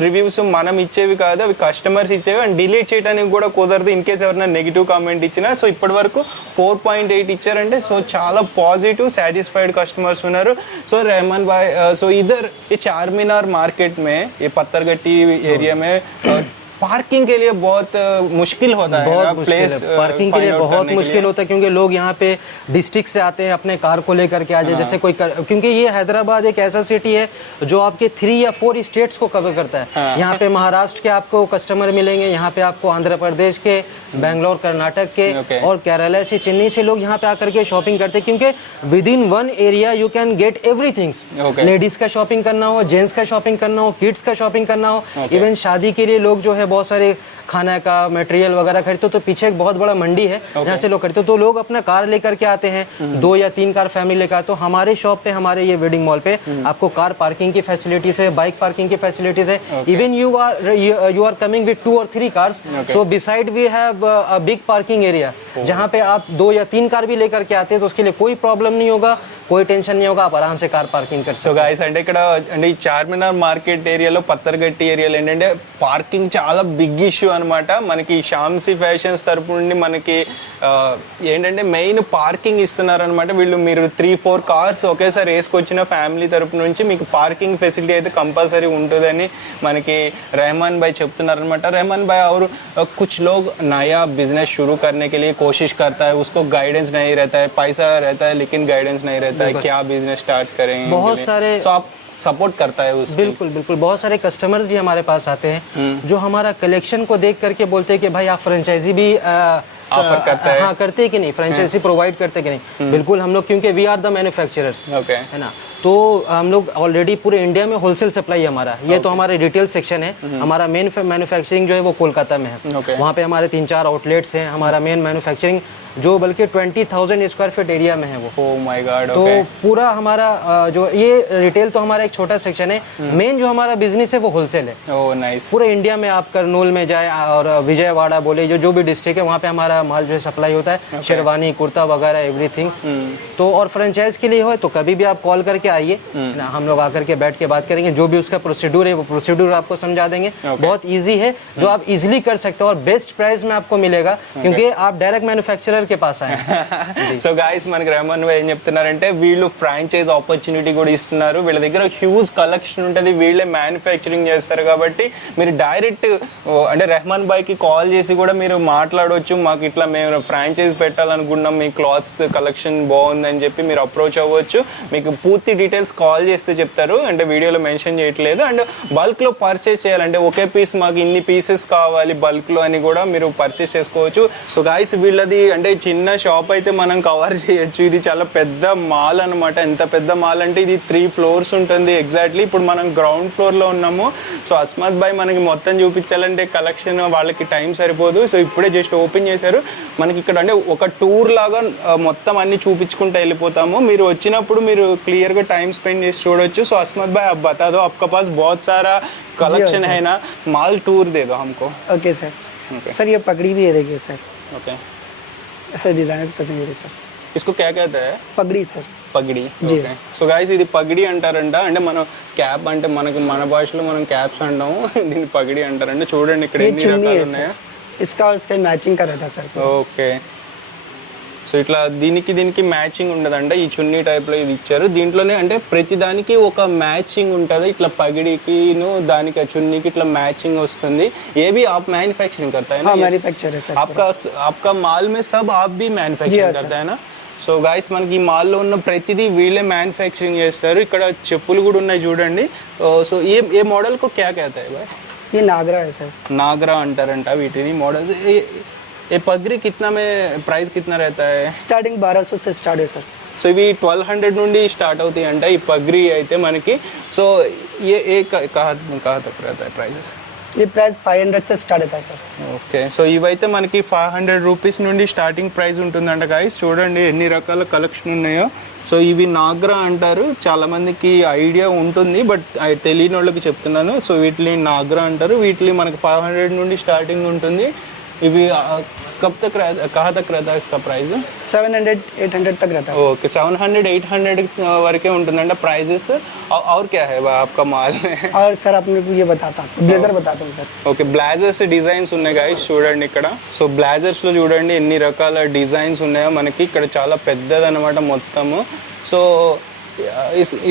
రివ్యూస్ మనం ఇచ్చేవి కాదు, అవి కస్టమర్స్ ఇచ్చేవి. అండ్ డిలీట్ చేయడానికి కూడా కుదరదు ఇన్ కేస్ ఎవరైనా నెగిటివ్ కామెంట్ ఇచ్చినా. సో ఇప్పటి వరకు 4.8 ఇచ్చారంటే సో చాలా పాజిటివ్ సాటిస్ఫైడ్ కస్టమర్స్ ఉన్నారు. సో రెహమాన్ భాయ్, సో इधर ये चारमीनार मार्केट में, ये पत्थरगट्टी एरिया में पार्किंग के लिए बहुत मुश्किल होता है बहुत ना, मुश्किल प्लेस है. पार्किंग के लिए बहुत मुश्किल होता है, क्योंकि लोग यहाँ पे डिस्ट्रिक्ट से आते हैं अपने कार को लेकर के आ जाए. जैसे कोई क्योंकि ये हैदराबाद एक ऐसा सिटी है जो आपके 3 या 4 स्टेट्स को कवर करता है. यहाँ पे महाराष्ट्र के आपको कस्टमर मिलेंगे, यहाँ पे आपको आंध्र प्रदेश के, बेंगलोर कर्नाटक के और केरला से, चेन्नई से लोग यहाँ पे आकर के शॉपिंग करते हैं. क्योंकि with in 1 area you can get everything. Ladies का शॉपिंग करना हो, जेंट्स का शॉपिंग करना हो, किड्स का शॉपिंग करना हो, इवन शादी के लिए लोग जो है बहुत सारे खाना का मटेरियल वगैरह खरीदते हो, तो पीछे एक बहुत बड़ा मंडी है जहाँ से लोग खरीदते हो, तो लोग अपना कार लेकर के आते हैं, 2 या 3 कार फैमिली लेकर। तो हमारे शॉप पे, हमारे ये वेडिंग मॉल पे आपको कार पार्किंग की फैसिलिटीज है, बाइक पार्किंग की फैसिलिटीज है। Even you are coming with 2 और 3 cars, so beside we have a big parking area, जहाँ पे आप 2 या 3 कार भी लेकर के आते हैं तो उसके लिए कोई प्रॉब्लम नहीं होगा, कोई टेंशन नहीं होगा, आप आराम से कार పార్కింగ్ कर सकते। సో గైస్ అంటే ఇక్కడ అంటే ఈ చార్మినార్ మార్కెట్ ఏరియాలో పత్తర్గట్టి ఏరియాలో ఏంటంటే పార్కింగ్ చాలా బిగ్ ఇష్యూ అన్నమాట. మనకి షామ్సీ ఫ్యాషన్స్ తరపు నుండి మనకి ఏంటంటే మెయిన్ పార్కింగ్ ఇస్తున్నారు అనమాట. వీళ్ళు మీరు 3-4 కార్స్ ఒకేసారి వేసుకొచ్చిన ఫ్యామిలీ తరపు నుంచి మీకు పార్కింగ్ ఫెసిలిటీ అయితే కంపల్సరీ ఉంటుందని మనకి रहमान भाई చెప్తున్నారు అనమాట. रहमान भाई और कुछ लोग नया बिजनेस शुरू करने के लिए कोशिश करता है, उसको गाइडेंस नहीं रहता है, पैसा रहता है लेकिन गाइडेंस नहीं रहता है, क्या बिजनेस स्टार्ट करें. बहुत सारे तो आप सपोर्ट करता है उसको. बिल्कुल बिल्कुल, बहुत सारे कस्टमर्स भी हमारे पास आते हैं जो हमारा कलेक्शन को देख करके बोलते हैं कि भाई आप फ्रेंचाइजी भी ऑफर करता है. हाँ, करते हैं कि नहीं, फ्रेंचाइजी प्रोवाइड करते हैं कि नहीं. बिल्कुल, हम लोग क्योंकि we are the manufacturers, okay, है ना, तो हम लोग ऑलरेडी पूरे इंडिया में होलसेल सप्लाई हमारा, ये तो हमारे रिटेल सेक्शन है. हमारा मेन मैन्युफैक्चरिंग जो है वो कोलकाता में है. वहाँ पे हमारे 3-4 आउटलेट्स हैं. हमारा मेन मैन्युफैक्चरिंग जो बल्कि 20,000 स्क्वायर फीट एरिया में है वो. Oh my God. तो पूरा हमारा जो ये रिटेल तो हमारा एक छोटा सेक्शन है, मेन जो हमारा बिजनेस है वो होलसेल है. Oh nice. पूरे इंडिया में आप करनूल में जाए और विजयवाड़ा बोले, जो भी डिस्ट्रिक्ट है वहाँ पे हमारा माल जो है सप्लाई होता है, शेरवानी, कुर्ता वगैरह एवरीथिंग्स. तो और फ्रेंचाइज के लिए हो तो कभी भी आप कॉल करके आइए ना, हम लोग आकर के बैठ के बात करेंगे. जो भी उसका प्रोसीड्यूर है वो प्रोसीड्यूर आपको समझा देंगे. बहुत ईजी है, जो आप इजिली कर सकते हो और बेस्ट प्राइस में आपको मिलेगा क्योंकि आप डायरेक्ट मैन्युफैक्चरर के पास आए. సో గైస్ మనకి రెహమాన్ భాయ్ ఏం చెప్తున్నారంటే వీళ్ళు ఫ్రాంచైజ్ ఆపర్చునిటీ కూడా ఇస్తున్నారు. వీళ్ళ దగ్గర హ్యూజ్ కలెక్షన్ ఉంటుంది, వీళ్ళే మ్యానుఫ్యాక్చరింగ్ చేస్తారు కాబట్టి మీరు డైరెక్ట్ అంటే రెహమాన్ భాయ్కి కాల్ చేసి కూడా మీరు మాట్లాడవచ్చు. మాకు ఇట్లా మేము ఫ్రాంచైజ్ పెట్టాలనుకున్నాం, మీ క్లాత్స్ కలెక్షన్ బాగుందని చెప్పి మీరు అప్రోచ్ అవ్వచ్చు. మీకు పూర్తి డీటెయిల్స్ కాల్ చేస్తే చెప్తారు, అంటే వీడియోలో మెన్షన్ చేయట్లేదు. అండ్ బల్క్లో పర్చేస్ చేయాలంటే ఒకే పీస్ మాకు ఇన్ని పీసెస్ కావాలి బల్క్లో అని కూడా మీరు పర్చేస్ చేసుకోవచ్చు. సో గైస్ వీళ్ళది అంటే చిన్న షాప్ అయితే మనం కవర్ చేయొచ్చు, ఇది చాలా పెద్ద మాల్ అనమాట. ఎంత పెద్ద మాల్ అంటే ఇది 3 floors ఉంటుంది ఎగ్జాక్ట్లీ. ఇప్పుడు మనం గ్రౌండ్ ఫ్లోర్లో ఉన్నాము. సో అస్మత్ భాయ్ మనకి మొత్తం చూపించాలంటే కలెక్షన్ వాళ్ళకి టైం సరిపోదు. సో ఇప్పుడే జస్ట్ ఓపెన్ చేశారు. మనకి ఇక్కడ అంటే ఒక టూర్ లాగా మొత్తం అన్ని చూపించుకుంటూ వెళ్ళిపోతాము. మీరు వచ్చినప్పుడు మీరు క్లియర్గా టైం స్పెండ్ చేసి చూడొచ్చు. సో అస్మత్ భాయ్ अब बता दो, आपके पास बहुत सारा कलेक्शन है ना, माल टूर दे दो हमको. Okay sir. सर ये पगड़ी भी है, देखिए सर. ओके, ऐसा डिजाइन पसंद है सर. इसको क्या कहते हैं? पगड़ी सर. పగిడి. ఓకే. సో గైస్ ఇది పగిడి అంటారంట. అంటే మనం క్యాప్ అంటే మనకు మన భాషలో మనం క్యాప్స్ అంటాము, దీన్ని పగిడి అంటారంట. చూడండి ఇక్కడ ఎన్ని రకాలు ఉన్నాయో. इसका उसका मैचिंग का रहता सर. ఓకే. సో ఇట్లా దీనికి మ్యాచింగ్ ఉండదంట. ఈ చున్నీ టైప్లో ఇది ఇచ్చారు. దీంట్లోనే అంటే ప్రతి దానికి ఒక మ్యాచింగ్ ఉంటుంది. ఇట్లా పగిడికిను దానికి ఆ చున్నీకి ఇట్లా మ్యాచింగ్ వస్తుంది. ఏ भी आप मैन्युफैक्चरिंग करता है ना? मैन्युफैक्चर है सर. आपका माल में सब आप भी मैन्युफैक्चरिंग करता है ना? సో గైస్ మనకి ఈ మాల్లో ఉన్న ప్రతిదీ వీళ్ళే మ్యానుఫ్యాక్చరింగ్ చేస్తారు. ఇక్కడ చెప్పులు కూడా ఉన్నాయి చూడండి. సో ఏ మోడల్కు క్యా कहता है भाई? ये नागरा है सर. नागरा అంటారంట వీటిని మోడల్. ये पगड़ी कितना में प्राइस कितना रहता है? स्टार्टिंग 1200 से स्टार्ट है सर. సో ఇవి 1200 నుండి స్టార్ట్ అవుతాయి అంట ఈ పగ్రీ అయితే మనకి. సో ఏ కహా తక్ रहता है प्राइसेस? ये प्राइस 500 से स्टार्ट होता है सर. ఓకే. సో ఇవైతే మనకి 500 రూపీస్ నుండి స్టార్టింగ్ ప్రైస్ ఉంటుందంట గైస్. చూడండి ఎన్ని రకాల కలెక్షన్ ఉన్నాయో. సో ఇవి నాగ్రా అంటారు, చాలా మందికి ఐడియా ఉంటుంది బట్ తెలియని వాళ్ళకి చెప్తున్నాను. సో వీటిని నాగ్రా అంటారు. వీటిని మనకి 500 నుండి స్టార్టింగ్ ఉంటుంది. ఇవి कब तक कहाँ तक रहता है इसका प्राइस? 700-800 तक रहता है. ओके, 700-800 वरके ఉంటుందంట ప్రైజెస్. और क्या है आपका माल में? और सर आपने ये बताता हूँ, ब्लेजर बताता हूँ सर. ఓకే, బ్లేజర్స్ డిజైన్స్ ఉన్నాయి గైస్ చూడండి ఇక్కడ. సో బ్లేజర్స్ లో చూడండి ఎన్ని రకాల డిజైన్స్ ఉన్నాయో మనకి. ఇక్కడ చాలా పెద్దదన్నమాట మొత్తము. సో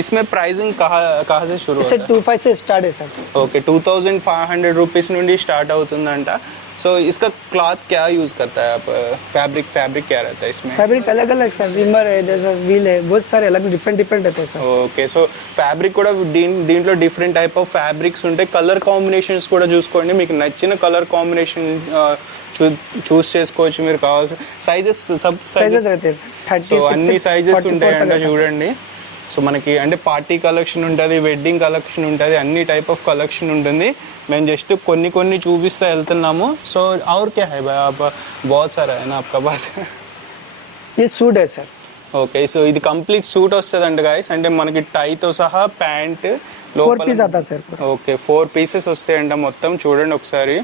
इसमें प्राइसिंग कहाँ से शुरू होता है? 25 से स्टार्ट है सर. ओके, 2500 రూపీస్ నుండి స్టార్ట్ అవుతుందంట. సో इसका क्लॉथ क्या यूज करता है आप? फैब्रिक क्या रहता है इसमें? फैब्रिक अलग अलग सर, विमर है, जैसा व्हील है, बहुत सारे अलग डिफरेंट रहते हैं सर. ఓకే. సో ఫ్యాబ్రిక్ కూడా దీంట్లో డిఫరెంట్ టైప్ ఆఫ్ ఫ్యాబ్రిక్స్ ఉంటాయి. కలర్ కాంబినేషన్స్ కూడా చూసుకోండి. మీకు నచ్చిన కలర్ కాంబినేషన్ చూస్ చేసుకోవచ్చు మీరు కావాల్సిన. సైజెస్ సబ్ సైజెస్ रहते हैं 30 సో అన్ని సైజెస్ ఉంటాయంట చూడండి. సో మనకి అంటే పార్టీ కలెక్షన్ ఉంటుంది, వెడ్డింగ్ కలెక్షన్ ఉంటుంది, అన్ని టైప్ ఆఫ్ కలెక్షన్ ఉంటుంది. మేము జస్ట్ కొన్ని చూపిస్తూ వెళ్తున్నాము. సో और क्या है भाई आप बहुत सारा है ना आपका पास? ये सूट है सर. ఓకే, సో ఇది కంప్లీట్ సూట్ వస్తుందంట గాయస్. అంటే మనకి టైతో సహా ప్యాంట్ 4 पीस आता है सर. ఓకే 4 पीसेस వస్తాయంట మొత్తం. చూడండి ఒకసారి.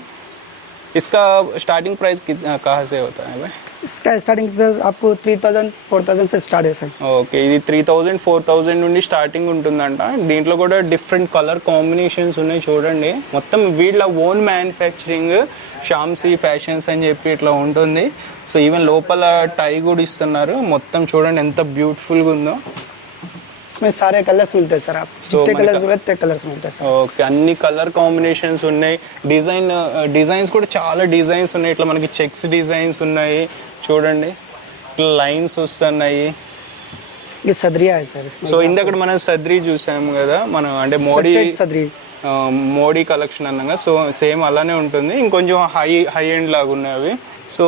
इसका स्टार्टिंग प्राइस कितना कहाँ से होता है भाई? इसका स्टार्टिंग सर आपको 3000 4000 से स्टार्ट है सर. ఓకే, ఇది 3000 4000 నుండి స్టార్టింగ్ ఉంటుందంట. దీంట్లో కూడా డిఫరెంట్ కలర్ కాంబినేషన్స్ ఉన్నాయి చూడండి. మొత్తం వీళ్ళ ఓన్ మ్యానుఫ్యాక్చరింగ్ షామ్సీ ఫ్యాషన్స్ అని చెప్పి ఇట్లా ఉంటుంది. సో ఈవెన్ లోపల టై కూడా ఇస్తున్నారు. మొత్తం చూడండి ఎంత బ్యూటిఫుల్గా ఉందో. इसमें सारे कलर्स मिलते हैं सर. आप जितने कलर्स बोले उतने कलर्स मिलते हैं सर. ఓకే, అన్ని కలర్ కాంబినేషన్స్ ఉన్నాయి. డిజైన్స్ కూడా చాలా డిజైన్స్ ఉన్నాయి. ఇట్లా మనకి చెక్స్ డిజైన్స్ ఉన్నాయి చూడండి. ఇట్లా లైన్స్ వస్తున్నాయి. ये सदरिया है सर. इसमें సో ఇందాక మనం సద్రీ చూసాము కదా, మనం అంటే మోడీ सेपरेट सदरी. మోడీ కలెక్షన్ అన్నాగా. సో సేమ్ అలానే ఉంటుంది, ఇంకొంచెం హై ఎండ్ లాగా ఉన్నాయి అవి. సో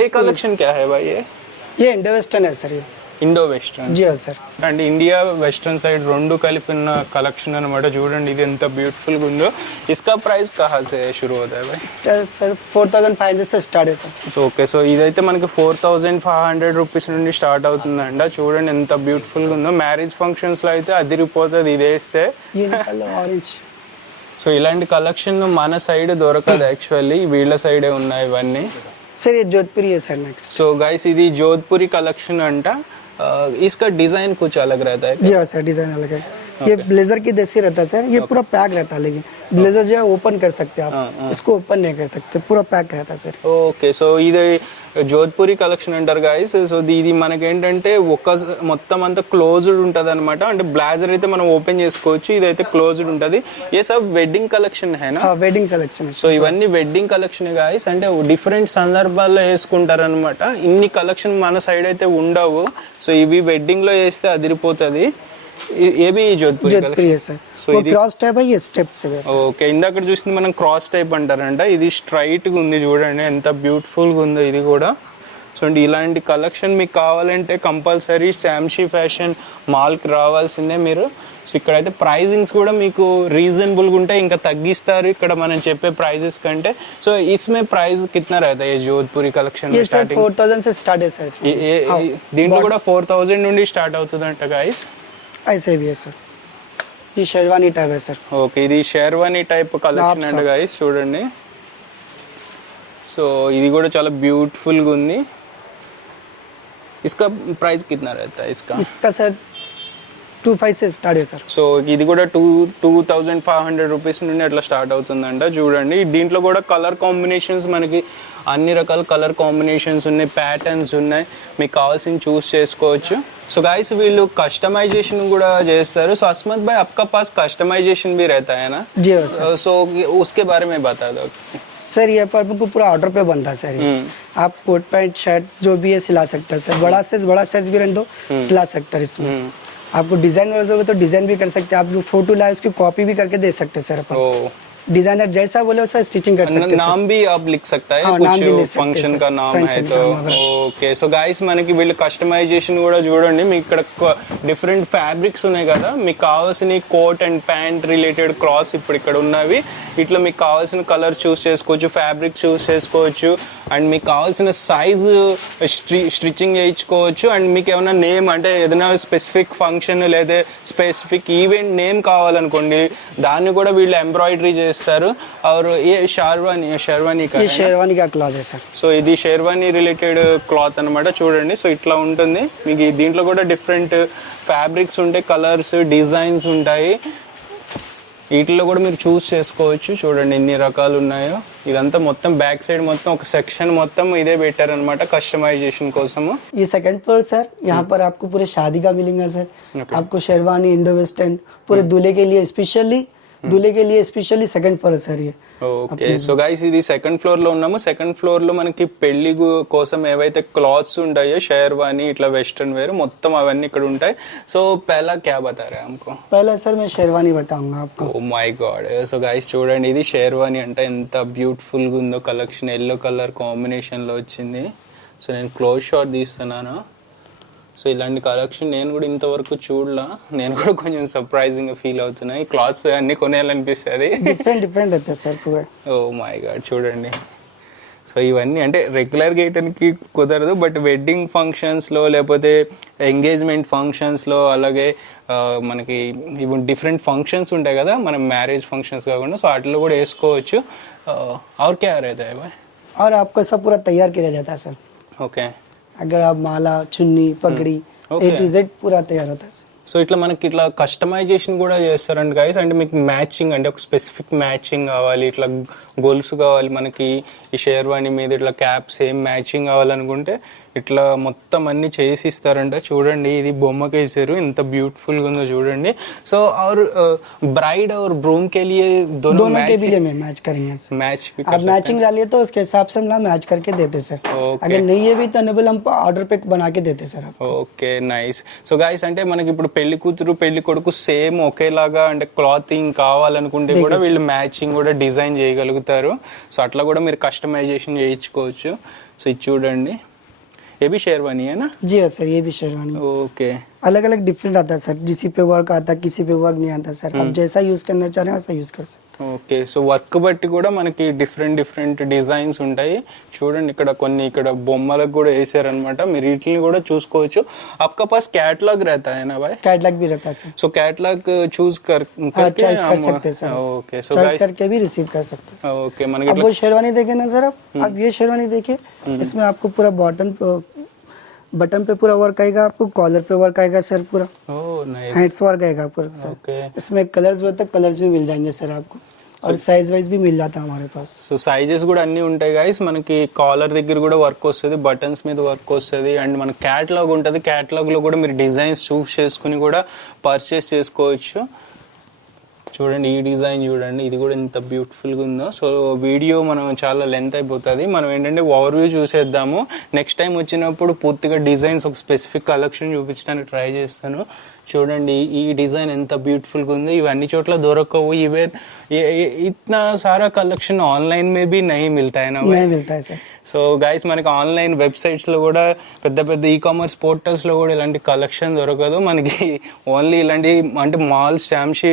ఏ కలెక్షన్ క్యా హై భాయ్? ये इंडो वेस्टर्न है सर. ये ఇండో వెస్ట్రన్. जी हाँ सर. అంటే ఇండియా వెస్ట్రన్ సైడ్ రెండు కలిపిన కలెక్షన్ అనమాట. చూడండి ఇది ఎంత బ్యూటిఫుల్ గా ఉందో. ఇస్కా ప్రైస్ కహా సే షురూ హోతా హై భాయ్? सर 4500 से स्टार्ट है सर. సో ఓకే, సో ఇదైతే మనకి 4500 రూపీస్ నుండి స్టార్ట్ అవుతుందంట. చూడండి ఎంత బ్యూటిఫుల్ గా ఉందో. మ్యారేజ్ ఫంక్షన్స్ లో అయితే అదిరిపోతుంది ఇది వేస్తే. ये निकल ऑरेंज. సో ఇలాంటి కలెక్షన్ మన సైడ్ దొరకదు యాక్చువల్లీ, వీళ్ళ సైడే ఉన్నాయి ఇవన్నీ. सर ये जोधपुरी है सर. नेक्स्ट. సో గైస్ ఇది జోధ్పురి కలెక్షన్ అంట. इसका डिजाइन कुछ अलग रहता है? जी हाँ सर, डिजाइन अलग है. ये ब्लेजर की जैसे रहता है सर. ये पूरा पैक रहता है, लेकिन ब्लेजर जो है ओपन कर सकते हैं आप. इसको ओपन नहीं कर सकते, पूरा पैक रहता है सर. ఓకే, సో ఇది జోధ్పురి కలెక్షన్ అంటారు గాయస్. సో ఇది మనకేంటంటే మొత్తం అంతా క్లోజ్డ్ ఉంటుంది అనమాట. అంటే బ్లేజర్ అయితే మనం ఓపెన్ చేసుకోవచ్చు, ఇదైతే క్లోజ్డ్ ఉంటుంది. ఏ సబ్ వెడ్డింగ్ కలెక్షన్ హైనా? वेडिंग सिलेक्शन है. సో ఇవన్నీ వెడ్డింగ్ కలెక్షన్ గాయస్. అంటే డిఫరెంట్ సందర్భాల్లో వేసుకుంటారు అనమాట. ఇన్ని కలెక్షన్ మన సైడ్ అయితే ఉండవు. సో ఇవి వెడ్డింగ్ లో వేస్తే అదిరిపోతుంది. ఏవి జోధ్పురి है सर. वो क्रॉस टाइप है, ये स्टेप से है. ఓకే, ఇందాక చూసింది మనం క్రాస్ టైప్ అంటారంట. ఇది స్ట్రైట్ గా ఉంది చూడండి ఎంత బ్యూటిఫుల్ గా ఉందో ఇది కూడా. సో ఇలాంటి కలెక్షన్ మీకు కావాలంటే కంపల్సరీ శామ్సీ ఫ్యాషన్ మాల్కి రావాల్సిందే మీరు. సో ఇక్కడైతే ప్రైజింగ్స్ కూడా మీకు రీజనబుల్గా ఉంటాయి, ఇంకా తగ్గిస్తారు ఇక్కడ మనం చెప్పే ప్రైజెస్ కంటే. సో ఇస్మే ప్రైస్ కిतना रहता है जोधपुरी कलेक्शन में? स्टार्टिंग 4000 से स्टार्ट है सर. దీంట్లో కూడా 4000 నుండి స్టార్ట్ అవుతుందంట గాయస్. ऐसे भी है सर. ये शेरवानी टाइप है सर. ఓకే, ఇది షేర్వానీ టైప్ కలెక్షన్ అంట గాయస్. చూడండి, సో ఇది కూడా చాలా బ్యూటిఫుల్ గా ఉంది. इसका प्राइस कितना रहता है इसका सर 25 से स्टार्ट है सर. సో ఇది కూడా 2500 రూపీస్ నుండి అట్లా స్టార్ట్ అవుతుందంట. చూడండి దీంట్లో కూడా కలర్ కాంబినేషన్స్ మనకి అన్ని రకాల కలర్ కాంబినేషన్స్ ఉన్నాయి, ప్యాటర్న్స్ ఉన్నాయి, మీకు కావాల్సింది చూస్ చేసుకోవచ్చు. సో गाइस వీళ్ళు కస్టమైజేషన్ కూడా చేస్తారు. సో अस्मत भाई आपका पास कस्टमाइजेशन भी रहता है ना? जी हाँ सर. సో उसके बारे में बता दो सर. ये पर आपको पूरा ऑर्डर पे बनता है सर. आप कोट पैंट शर्ट जो भी है सिला सकते हैं सर. बड़ा साइज भी रहने दो, सिला सकते हैं इसमें. आपको डिजाइन वगैरह तो डिजाइन भी कर सकते हैं. आप जो फोटो लाए उसकी कॉपी भी करके दे सकते हैं सर. अपन डिजाइनर जैसा बोले वैसा स्टिचिंग कर सकते हैं. नाम भी आप लिख सकता है, नाम भी कुछ फंक्शन का नाम है तो. ఓకే, సో గాయస్ మనకి వీళ్ళు కస్టమైజేషన్ కూడా చూడండి. మీకు ఇక్కడ డిఫరెంట్ ఫ్యాబ్రిక్స్ ఉన్నాయి కదా, మీకు కావాల్సిన కోట్ అండ్ ప్యాంట్ రిలేటెడ్ క్రాస్ ఇప్పుడు ఇక్కడ ఉన్నవి. ఇట్లా మీకు కావాల్సిన కలర్ చూస్ చేసుకోవచ్చు, ఫ్యాబ్రిక్ చూస్ చేసుకోవచ్చు, అండ్ మీకు కావాల్సిన సైజ్ స్టిచ్చింగ్ చేయించుకోవచ్చు. అండ్ మీకు ఏమైనా నేమ్ అంటే ఏదైనా స్పెసిఫిక్ ఫంక్షన్ లేదా స్పెసిఫిక్ ఈవెంట్ నేమ్ కావాలనుకోండి, దాన్ని కూడా వీళ్ళు ఎంబ్రాయిడరీ చేస్తారు. और ये शेरवानी का क्लॉथ है सर. సో ఇది షేర్వానీ రిలేటెడ్ క్లాత్ అన్నమాట. చూడండి, సో ఇట్లా ఉంటుంది. మీకు దీంట్లో కూడా డిఫరెంట్ ఫ్యాబ్రిక్స్ ఉంటాయి, కలర్స్ డిజైన్స్ ఉంటాయి. వీటిలో కూడా మీరు చూస్ చేసుకోవచ్చు. చూడండి ఎన్ని రకాలు ఉన్నాయో. ఇదంతా మొత్తం బ్యాక్ సైడ్ మొత్తం ఒక సెక్షన్ మొత్తం ఇదే పెట్టారనమాట కస్టమైజేషన్ కోసము. ये सेकंड फ्लोर सर. यहाँ पर आपको पूरे शादी का मिलेगा सर. आपको शेरवानी, इंडो वेस्टर्न पूरे दूल्हे के लिए स्पेशली सेकंड फ्लोर सर. ये ఓకే, సో గైస్ ఇది సెకండ్ ఫ్లోర్ లో ఉన్నాము. సెకండ్ ఫ్లోర్ లో మనకి పెళ్లి కోసం ఏవైతే క్లాత్స్ ఉంటాయో షేర్వానీ ఇట్లా వెస్టర్న్ వేర్ మొత్తం అవన్నీ ఇక్కడ ఉంటాయి. సో పహలా క్యా బతా రహే हमको? पहला सर मैं शेरवानी बताऊंगा आपको. Oh my god. So guys చూడండి, ఇది షేర్వానీ అంటే ఎంత బ్యూటిఫుల్ గా ఉందో. కలెక్షన్ ఎల్లో కలర్ కాంబినేషన్ లో వచ్చింది. సో నేను క్లోజ్ షాట్ తీస్తున్నాను. సో ఇలాంటి కలెక్షన్ నేను కూడా ఇంతవరకు చూడలా, నేను కూడా కొంచెం సర్ప్రైజింగ్గా ఫీల్ అవుతున్నాయి. క్లాత్స్ అన్నీ కొనేయాలనిపిస్తుంది. डिफरेंट रहता है सर पूरा. ఓ మై గాడ్ చూడండి. సో ఇవన్నీ అంటే రెగ్యులర్గా వేయటానికి కుదరదు, బట్ వెడ్డింగ్ ఫంక్షన్స్లో లేకపోతే ఎంగేజ్మెంట్ ఫంక్షన్స్లో అలాగే మనకి ఇవి డిఫరెంట్ ఫంక్షన్స్ ఉంటాయి కదా, మన మ్యారేజ్ ఫంక్షన్స్ కాకుండా, సో వాటిలో కూడా వేసుకోవచ్చు. और क्या रहता है भाई? और आपको सब पूरा तैयार किया जाता है सर. ఓకే. अगर आप माला, चुन्नी, पगड़ी Okay. A to Z पूरा तैयार होता है सर. సో ఇట్లా మనకి ఇట్లా కస్టమైజేషన్ కూడా చేస్తారండి గైస్. అంటే మీకు మ్యాచింగ్ అంటే ఒక స్పెసిఫిక్ మ్యాచింగ్ కావాలి, ఇట్లా గొలుసు కావాలి మనకి ఈ షేర్వాణి మీద, ఇట్లా క్యాప్ సేమ్ మ్యాచింగ్ కావాలనుకుంటే ఇట్లా మొత్తం అన్ని చేసి ఇస్తారంట. చూడండి ఇది బొమ్మకి వేసారు, ఎంత బ్యూటిఫుల్గా ఉందో చూడండి. సో और ब्राइड और ब्रूम के लिए दोनों के भी में मैच करेंगे सर. मैच भी आप मैचिंग डालिए तो उसके हिसाब से हम मैच करके देते सर. अगर नहीं है भी तो अनेबल हम ऑर्डर पे बना के देते sir. Okay nice. So guys అంటే మనకి ఇప్పుడు పెళ్లి కూతురు పెళ్లి కొడుకు సేమ్ ఒకేలాగా అంటే క్లాతింగ్ కావాలనుకుంటే కూడా వీళ్ళు మ్యాచింగ్ కూడా డిజైన్ చేయగలుగుతారు. సో అట్లా కూడా మీరు కస్టమైజేషన్ చేయించుకోవచ్చు. సో ఇది చూడండి, ये भी शेरवानी है ना? जी हाँ सर, ये भी शेरवानी. ओके. अलग अलग डिफरेंट आता है सर, किसी पे वर्क आता है, किसी पे वर्क नहीं आता सर. आप जैसा यूज करना चाह रहे हैं वैसा यूज कर सकते. ఓకే. సో వర్క్ బట్టి కూడా మనకి డిఫరెంట్ డిజైన్స్ ఉంటాయి. చూడండి ఇక్కడ కొన్ని ఇక్కడ బొమ్మలకు కూడా వేసారనమాట, మీరు వీటిని కూడా చూసుకోవచ్చు. आपका पास कैटलॉग रहता है ना भाई? कैटलॉग भी रहता है सर. सो कैटलॉग चूज करके चॉइस कर सकते हैं सर. ओके. सो चॉइस करके भी रिसीव कर सकते हैं. ओके. మనకి अब वो शेरवानी देखे ना सर, आप ये शेरवानी देखिए, इसमें आपको पूरा बटन पे पूरा वर्क आएगा, आपको कॉलर पे वर्क आएगा सर पूरा. Oh nice. हैंड्स वर्क आएगा पूरा सर. ओके. इसमें कलर्स भी होते हैं, कलर्स भी मिल जाएंगे सर आपको, और साइज वाइज भी मिल जाता है हमारे पास. సో సైజెస్ కూడా అన్నీ ఉంటాయి గైస్. మనకి కాలర్ దగ్గర కూడా వర్క్ వస్తుంది, బటన్స్ మీద వర్క్ వస్తుంది, అండ్ మన క్యాటలాగ్ ఉంటుంది. క్యాటలాగ్లో కూడా మీరు డిజైన్స్ చూస్ చేసుకుని కూడా పర్చేస్ చేసుకోవచ్చు. చూడండి ఈ డిజైన్ చూడండి, ఇది కూడా ఎంత బ్యూటిఫుల్గా ఉందో. సో వీడియో మనం చాలా లెంత్ అయిపోతుంది, మనం ఏంటంటే ఓవర్వ్యూ చూసేద్దాము. నెక్స్ట్ టైం వచ్చినప్పుడు పూర్తిగా డిజైన్స్ ఒక స్పెసిఫిక్ కలెక్షన్ చూపించడానికి ట్రై చేస్తాను. చూడండి ఈ డిజైన్ ఎంత బ్యూటిఫుల్గా ఉంది. ఇవి అన్ని చోట్ల దొరకవు. ఈవెన్ ఇतना सारा कलेक्शन ऑनलाइन में भी नहीं मिलता है ना? नहीं मिलता है सर. సో గైస్ మనకి ఆన్లైన్ వెబ్సైట్స్లో కూడా పెద్ద పెద్ద ఈకామర్స్ పోర్టల్స్లో కూడా ఇలాంటి కలెక్షన్ దొరకదు మనకి. ఓన్లీ ఇలాంటి అంటే మాల్ శాంషీ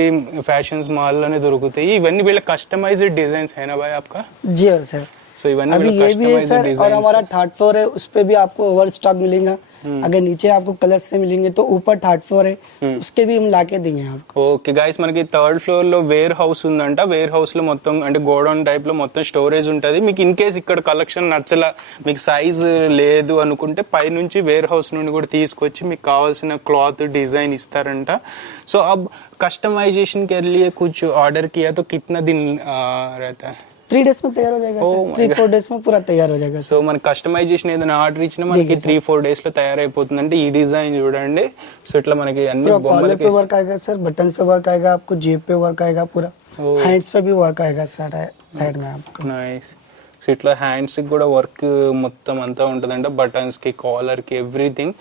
ఫ్యాషన్స్ మాల్లోనే దొరుకుతాయి. ఇవన్నీ వీళ్ళ కస్టమైజ్డ్ డిజైన్స్ है ना भाई आपका? जी हाँ सर. సో ఇవన్నీ अभी వీళ్ళ ये भी है కస్టమైజ్డ్ सर, और డిజైన్స్. हमारा थर्ड फ्लोर है, उस पे भी आपको ओवर स्टॉक मिलेगा. अगर नीचे आपको कलर्स से मिलेंगे तो ऊपर थर्ड फ्लोर है, उसके भी हम लाके देंगे आपको. ఓకే గైస్ మనకి థర్డ్ ఫ్లోర్ లో వేర్ హౌస్ ఉందంట. వేర్ హౌస్ లో మొత్తం అంటే గోడౌన్ టైప్ లో మొత్తం స్టోరేజ్ ఉంటుంది. మీకు ఇన్ కేస్ ఇక్కడ కలెక్షన్ నచ్చలా, మీకు సైజ్ లేదు అనుకుంటే పైనుంచి వేర్ హౌస్ నుండి కూడా తీసుకొచ్చి మీకు కావాల్సిన క్లాత్ డిజైన్ ఇస్తారంట. సో अब कस्टमाइजेशन के लिए कुछ ऑर्डर किया तो कितना दिन रहता है? 3 days में तैयार हो जाएगा सर. 3-4 days में पूरा तैयार हो जाएगा. సో మన కస్టమైజేషన్ ఏదైనా ఆర్డర్ ఇచ్చినా మనకి 3-4 డేస్ లో తయారైపోతుంది. అంటే ఈ డిజైన్ చూడండి. సో ఇట్లా మనకి అన్ని कॉलर पे वर्क आएगा सर, बटन्स पे वर्क आएगा, आपको जेब पे वर्क आएगा पूरा, हैंड्स पे भी वर्क आएगा साइड में आपको. నైస్. సో ఇట్లా హ్యాండ్స్ కి కూడా వర్క్ మొత్తం అంతా ఉంటుందంట, బటన్స్ కి కాలర్ కి ఎవ్రీథింగ్.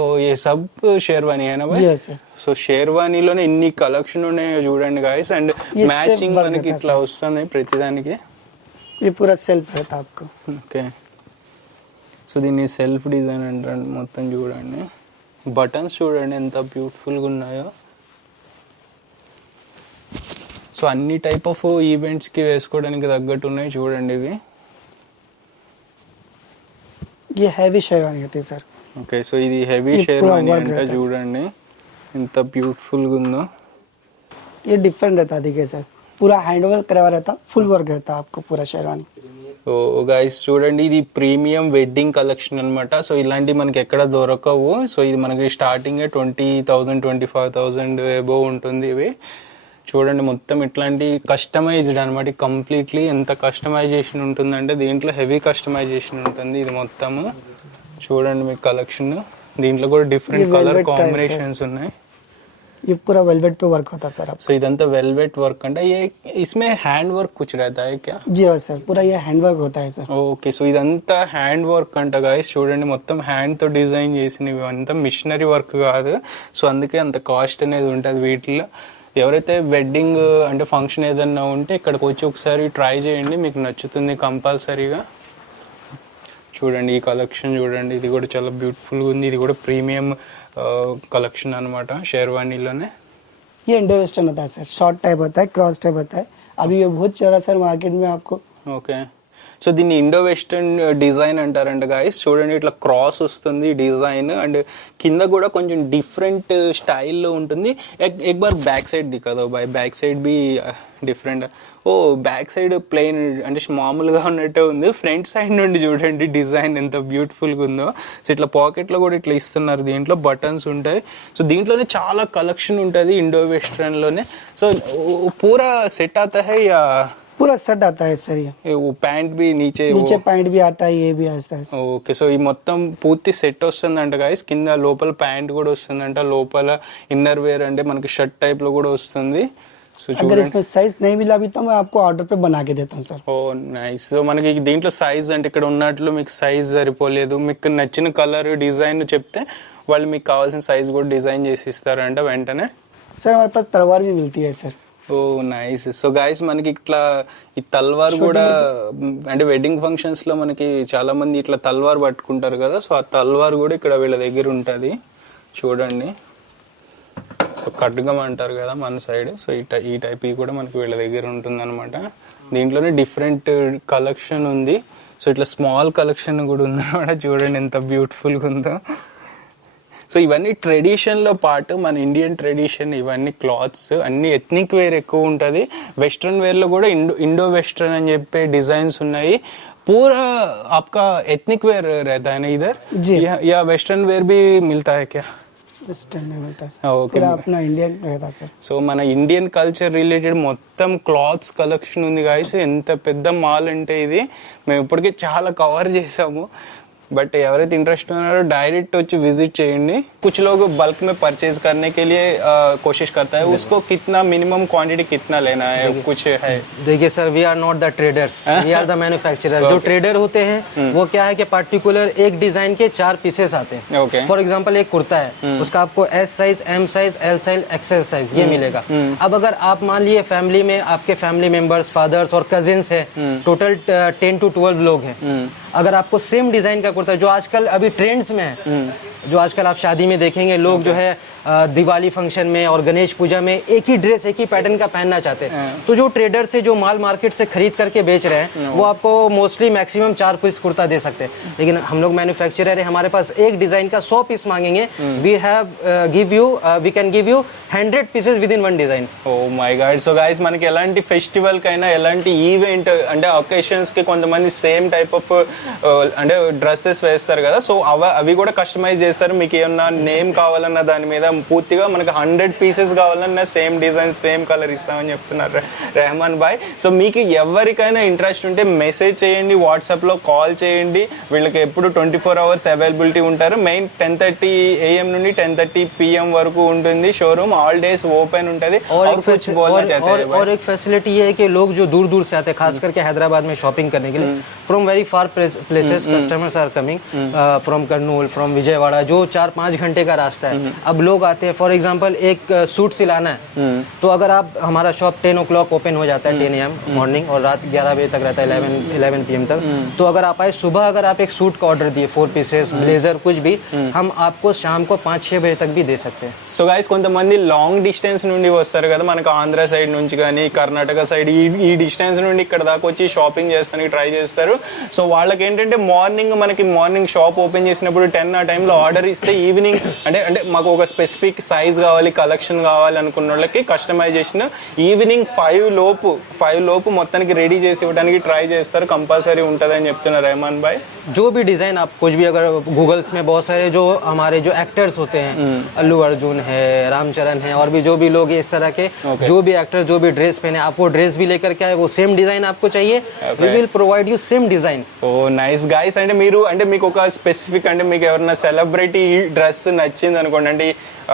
ఓ ये सब शेरवानी है ना भाई? जी हाँ सर. సో షేర్వానీలోనే ఇన్ని కలెక్షన్ ఉన్నాయో చూడండి గాయస్. అండ్ ये మ్యాచింగ్ self మనకి work ఇట్లా వస్తుంది ప్రతిదానికి. ये पूरा सेल्फ रहता है आपको. ఓకే. సో దీన్ని సెల్ఫ్ డిజైన్ అంటారు మొత్తం. చూడండి బటన్స్ చూడండి ఎంత బ్యూటిఫుల్గా ఉన్నాయో. సో అన్ని టైప్ ఆఫ్ ఈవెంట్స్కి వేసుకోవడానికి తగ్గట్టు ఉన్నాయి చూడండి ఇవి. ये हैवी शेरवानी होती है सर. ఓకే. సో ఇది హెవీ షేర్వానీ అంటే చూడండి ఎంత బ్యూటిఫుల్గా ఉందో. ये डिफरेंट रहता है, देखिए सर, पूरा हैंड वर्क करवा रहता, फुल वर्क रहता आपको पूरा शेरवानी. ఓ గైస్ చూడండి ఇది ప్రీమియం వెడ్డింగ్ కలెక్షన్ అనమాట. సో ఇలాంటివి మనకి ఎక్కడ దొరకవు. సో ఇది మనకి స్టార్టింగ్ 20,000 25,000 అబోవ్ ఉంటుంది ఇవి. చూడండి మొత్తం ఇట్లాంటి కస్టమైజ్డ్ అనమాట కంప్లీట్లీ. ఎంత కస్టమైజేషన్ ఉంటుందంటే దీంట్లో హెవీ కస్టమైజేషన్ ఉంటుంది. ఇది మొత్తము చూడండి మీకు కలెక్షన్. దీంట్లో కూడా డిఫరెంట్ కలర్ కాంబినేషన్స్ ఉన్నాయి. ये पूरा वेलवेट पे वर्क होता है सर. సో ఇదంతా వెల్వెట్ వర్క్ అంటే ये इसमें हैंड वर्क कुछ रहता है क्या? जी हाँ सर, पूरा ये हैंड वर्क होता है सर. ఓకే. సో ఇదంతా హ్యాండ్ వర్క్ అంట గాయస్. చూడండి మొత్తం హ్యాండ్ తో డిజైన్ చేసినవి, అంతా మిషనరీ వర్క్ కాదు. సో అందుకే అంత కాస్ట్ అనేది ఉంటుంది వీటిలో. ఎవరైతే వెడ్డింగ్ అంటే ఫంక్షన్ ఏదన్నా ఉంటే ఇక్కడికి వచ్చి ఒకసారి ట్రై చేయండి, మీకు నచ్చుతుంది కంపల్సరీగా. చూడండి ఈ కలెక్షన్ చూడండి, ఇది కూడా చాలా బ్యూటిఫుల్గా ఉంది. ఇది కూడా ప్రీమియం కలెక్షన్ అనమాట షేర్వానీలోనే. ये इंडो वेस्टर्न होता है सर, शॉर्ट टाइप होता है, क्रॉस टाइप होता है. अभी ये बहुत चल रहा है सर मार्केट में आपको. ఓకే, సో దీన్ని ఇండో వెస్టర్న్ డిజైన్ అంటారంట గాయస్. చూడండి ఇట్లా క్రాస్ వస్తుంది డిజైన్, అండ్ కింద కూడా కొంచెం డిఫరెంట్ స్టైల్లో ఉంటుంది. ఎక్ బార్ బ్యాక్ సైడ్ దిక్కదో బాయ్, బ్యాక్ సైడ్ బి డిఫరెంట్. ఓ బ్యాక్ సైడ్ ప్లెయిన్ అంటే మామూలుగా ఉన్నట్టే ఉంది. ఫ్రంట్ సైడ్ నుండి చూడండి డిజైన్ ఎంత బ్యూటిఫుల్గా ఉందో. సో ఇట్లా పాకెట్లో కూడా ఇట్లా ఇస్తున్నారు, దీంట్లో బటన్స్ ఉంటాయి. సో దీంట్లోనే చాలా కలెక్షన్ ఉంటుంది ఇండో వెస్టర్న్లోనే. సో పూరా సెట్ ఆతా హై యా पूरा सेट आता है सर. ये वो पैंट भी नीचे पैंट भी आता है, ये भी आता है. ఓకే, సో ఈ మొత్తం పూర్తి సెట్ వస్తుందంట గాయస్. కింద లోపల ప్యాంట్ కూడా వస్తుందంట, లోపల ఇన్నర్ వేర్ అంటే మనకి షర్ట్ టైప్ లో కూడా వస్తుంది. సో अगर इसमें साइज नहीं मिला अभी तो मैं आपको ऑर्डर पे बना के देता हूँ सर. ఓ నైస్. సో మనకి దీంట్లో సైజ్ అంటే ఇక్కడ ఉన్నట్లు మీకు సైజ్ సరిపోలేదు, మీకు నచ్చిన కలర్ డిజైన్ చెప్తే వాళ్ళు మీకు కావాల్సిన సైజ్ కూడా డిజైన్ చేసి ఇస్తారంట వెంటనే. सर हमारे पास तलवार भी मिलती है सर. ఓ నైస్. సో గాయస్ మనకి ఇట్లా ఈ తల్వార్ కూడా అంటే వెడ్డింగ్ ఫంక్షన్స్ లో మనకి చాలా మంది ఇట్లా తల్వార్ పట్టుకుంటారు కదా, సో ఆ తల్వార్ కూడా ఇక్కడ వీళ్ళ దగ్గర ఉంటుంది చూడండి. సో ఖడ్గం అంటారు కదా మన సైడ్, సో ఈ టైప్ కూడా మనకి వీళ్ళ దగ్గర ఉంటుంది అనమాట. దీంట్లోనే డిఫరెంట్ కలెక్షన్ ఉంది. సో ఇట్లా స్మాల్ కలెక్షన్ కూడా ఉందన్నమాట. చూడండి ఎంత బ్యూటిఫుల్గా ఉందో. సో ఇవన్నీ ట్రెడిషన్లో పాటు మన ఇండియన్ ట్రెడిషన్, ఇవన్నీ క్లాత్స్ అన్ని ఎథ్నిక్ వేర్ ఎక్కువ ఉంటుంది. వెస్ట్రన్ వేర్లో కూడా ఇండో వెస్ట్రన్ అని చెప్పే డిజైన్స్ ఉన్నాయి. पूरा आपका एथनिक वेयर रहता है ना इधर जी, या वेस्टर्न वेयर भी मिलता है क्या? वेस्टर्न में मिलता है ఓకే, पूरा अपना इंडियन रहता है सर. సో మన ఇండియన్ కల్చర్ రిలేటెడ్ మొత్తం క్లాత్స్ కలెక్షన్ ఉంది గాయస్. ఎంత పెద్ద మాల్ అంటే ఇది, మేము ఇప్పటికే చాలా కవర్ చేసాము. बट ఎవరైతే ఇంట్రెస్ట్ ఉన్నారో डायरेक्ट వచ్చి విజిట్ చేయండి. कुछ लोग बल्क में परचेज करने के लिए कोशिश करता है, उसको कितना मिनिमम क्वांटिटी कितना लेना है कुछ है? देखिए sir, we are not the traders, we are the manufacturer. जो ट्रेडर होते हैं वो क्या है कि पर्टिकुलर एक डिजाइन के 4 पीसेस आते हैं. ओके, फॉर एग्जांपल एक कुर्ता है, उसका आपको S size, M size, L size, XL size ये मिलेगा. अब अगर आप मान लिए फैमिली में आपके फैमिली मेंबर्स, फादर्स और कजिन्स है, टोटल 10 to 12 लोग हैं, अगर आपको सेम डिजाइन का कुर्ता जो आजकल अभी ट्रेंड्स में है, जो आजकल आप शादी में देखेंगे लोग जो है दिवाली फंक्शन में और गणेश पूजा में एक ही ड्रेस एक ही पैटर्न का पहनना चाहते हैं, तो जो ट्रेडर से जो माल मार्केट से खरीद करके बेच रहे हैं वो आपको मोस्टली मैक्सिमम 4 पीस कुर्ता दे सकते हैं. लेकिन हम लोग मैन्युफैक्चरर है, हमारे पास एक डिजाइन का 100 पीस मांगेंगे, we can give you 100 pieces within 1 design. Oh my god. So guys మనకి ఎలాంటి ఫెస్టివల్ కైనా ఎలాంటి ఈవెంట్ అంటే అకేషన్స్ కి కొంతమంది సేమ్ టైప్ ఆఫ్ అంటే డ్రెస్సెస్ వేస్తారు కదా, సో అవి కూడా కస్టమైజ్ చేస్తారు. మీకు ఏమన్నా నేమ్ కావాలన్న దాని మీద పూర్తిగా మనకి 100 పీసెస్ కావాలన్నా సేమ్ డిజైన్ సేమ్ కలర్ ఇస్తామని చెప్తున్నారు రెహమాన్ బాయ్. సో మీకు ఎవరికైనా ఇంట్రెస్ట్ ఉంటే మెసేజ్ చేయండి, వాట్సాప్లో కాల్ చేయండి. వీళ్ళకి ఎప్పుడు 24 hours అవైలబిలిటీ ఉంటారు. మెయిన్ 10:30 AM నుండి 10:30 PM వరకు ఉంటుంది షోరూమ్, ఆల్ డేస్ ఓపెన్ ఉంటుంది. और एक फैसिलिटी ये है कि लोग जो दूर दूर से आते हैं, खास करके हैदराबाद में शॉपिंग करने के लिए, from very far places customers are coming, from Kurnool, from Vijayawada, जो 4-5 घंटे का रास्ता है. अब लोग आते हैं, फॉर एग्जांपल एक सूट सिलाना है, तो अगर आप हमारा शॉप 10 o'clock ओपन हो जाता है, 10 AM मॉर्निंग, और रात 11 बजे तक रहता है, 11 PM तक. तो अगर आप आए सुबह, अगर आप एक सूट का ऑर्डर दिए 4 पीसेस ब्लेजर कुछ भी, हम आपको शाम को 5-6 बजे तक भी दे सकते हैं. సో గైస్ కొంతమంది లాంగ్ డిస్టెన్స్ నుండి వస్తారు కదా, మనకు ఆంధ్ర సైడ్ నుంచి కానీ కర్ణాటక సైడ్ ఈ డిస్టెన్స్ నుండి ఇక్కడ దాకా వచ్చి షాపింగ్ చేస్తానికి ట్రై చేస్తారు. సో వాళ్ళకి ఏంటంటే మార్నింగ్ షాప్ ఓపెన్ చేసినప్పుడు 10 ఆ టైంలో ఆర్డర్ ఇస్తే ఈవినింగ్ అంటే మాకు ఒక స్పెసిఫిక్ సైజ్ కావాలి, కలెక్షన్ కావాలి అనుకున్న వాళ్ళకి కస్టమైజేషన్ ఈవినింగ్ 5 లోపు మొత్తానికి రెడీ చేసి ఇవ్వడానికి ట్రై చేస్తారు. కంపల్సరీ ఉంటుంది అని చెప్తున్నారు రెహమాన్ భాయ్. जो भी डिजाइन आप कुछ भी, अगर गूगल्स में बहुत सारे जो हमारे जो एक्टर्स होते हैं, अल्लू अर्जुन है, रामचरण है, और भी जो भी लोग इस तरह के जो भी एक्टर जो भी ड्रेस पहने, आप वो ड्रेस भी लेकर के आए, वो सेम डिजाइन आपको चाहिए, we will provide you same design. Oh nice guys. అంటే మీకు ఒక స్పెసిఫిక్ అంటే మీకు ఎవరైనా సెలబ్రిటీ డ్రెస్ నచ్చింది అనుకోండి,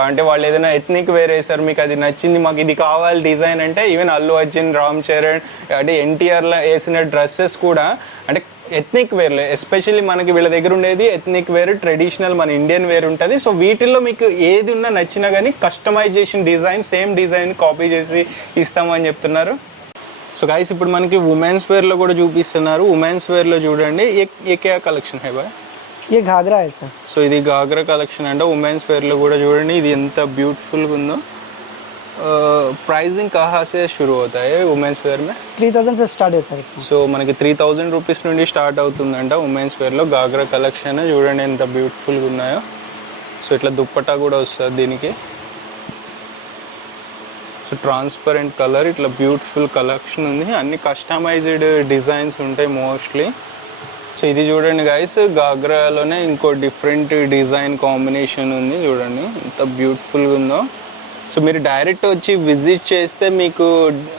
అంటే వాళ్ళు ఏదైనా ఎథ్నిక్ వేర్ వేస్తారు, మీకు అది నచ్చింది, మాకు ఇది కావాలి డిజైన్ అంటే, ఈవెన్ అల్లు అర్జున్, రామ్ చరణ్ అంటే ఎన్టీఆర్లో వేసిన డ్రెస్సెస్ కూడా అంటే ఎథ్నిక్ వేర్లో ఎస్పెషల్లీ మనకి వీళ్ళ దగ్గర ఉండేది ఎథ్నిక్ వేర్, ట్రెడిషనల్ మన ఇండియన్ వేర్ ఉంటుంది. సో వీటిల్లో మీకు ఏది ఉన్నా నచ్చినా కానీ customisation design same design copy చేసి ఇస్తామని చెప్తున్నారు. సో గైస్ ఇప్పుడు మనకి ఉమెన్స్ వేర్ లో కూడా చూపిస్తున్నారు. ఉమెన్స్ వేర్ లో చూడండి ఏ కలెక్షన్ హై బాయ్? ये घाघरा है सर. సో ఇది గాగ్రా కలెక్షన్ అంట. ఉమెన్స్ వేర్ లో కూడా చూడండి ఇది ఎంత బ్యూటిఫుల్ గా ఉందో. ప్రైజింగ్ కహా సే షురూ అవుతా హై ఉమెన్స్ వేర్ మే? 3000 से स्टार्ट है सर इसमें. సో మనకి 3000 రూపీస్ నుండి స్టార్ట్ అవుతుందంట ఉమెన్స్ వేర్ లో గాగ్రా కలెక్షన్. చూడండి ఎంత బ్యూటిఫుల్ గా ఉన్నాయో. సో ఇట్లా దుప్పటా కూడా వస్తుంది దీనికి. సో ట్రాన్స్పరెంట్ కలర్, ఇట్లా బ్యూటిఫుల్ కలెక్షన్ ఉంది. అన్ని కస్టమైజ్డ్ డిజైన్స్ ఉంటాయి మోస్ట్లీ. సో ఇది చూడండి గైస్, గాగ్రాలోనే ఇంకో డిఫరెంట్ డిజైన్ కాంబినేషన్ ఉంది. చూడండి ఎంత బ్యూటిఫుల్గా ఉందో. సో మీరు డైరెక్ట్ వచ్చి విజిట్ చేస్తే మీకు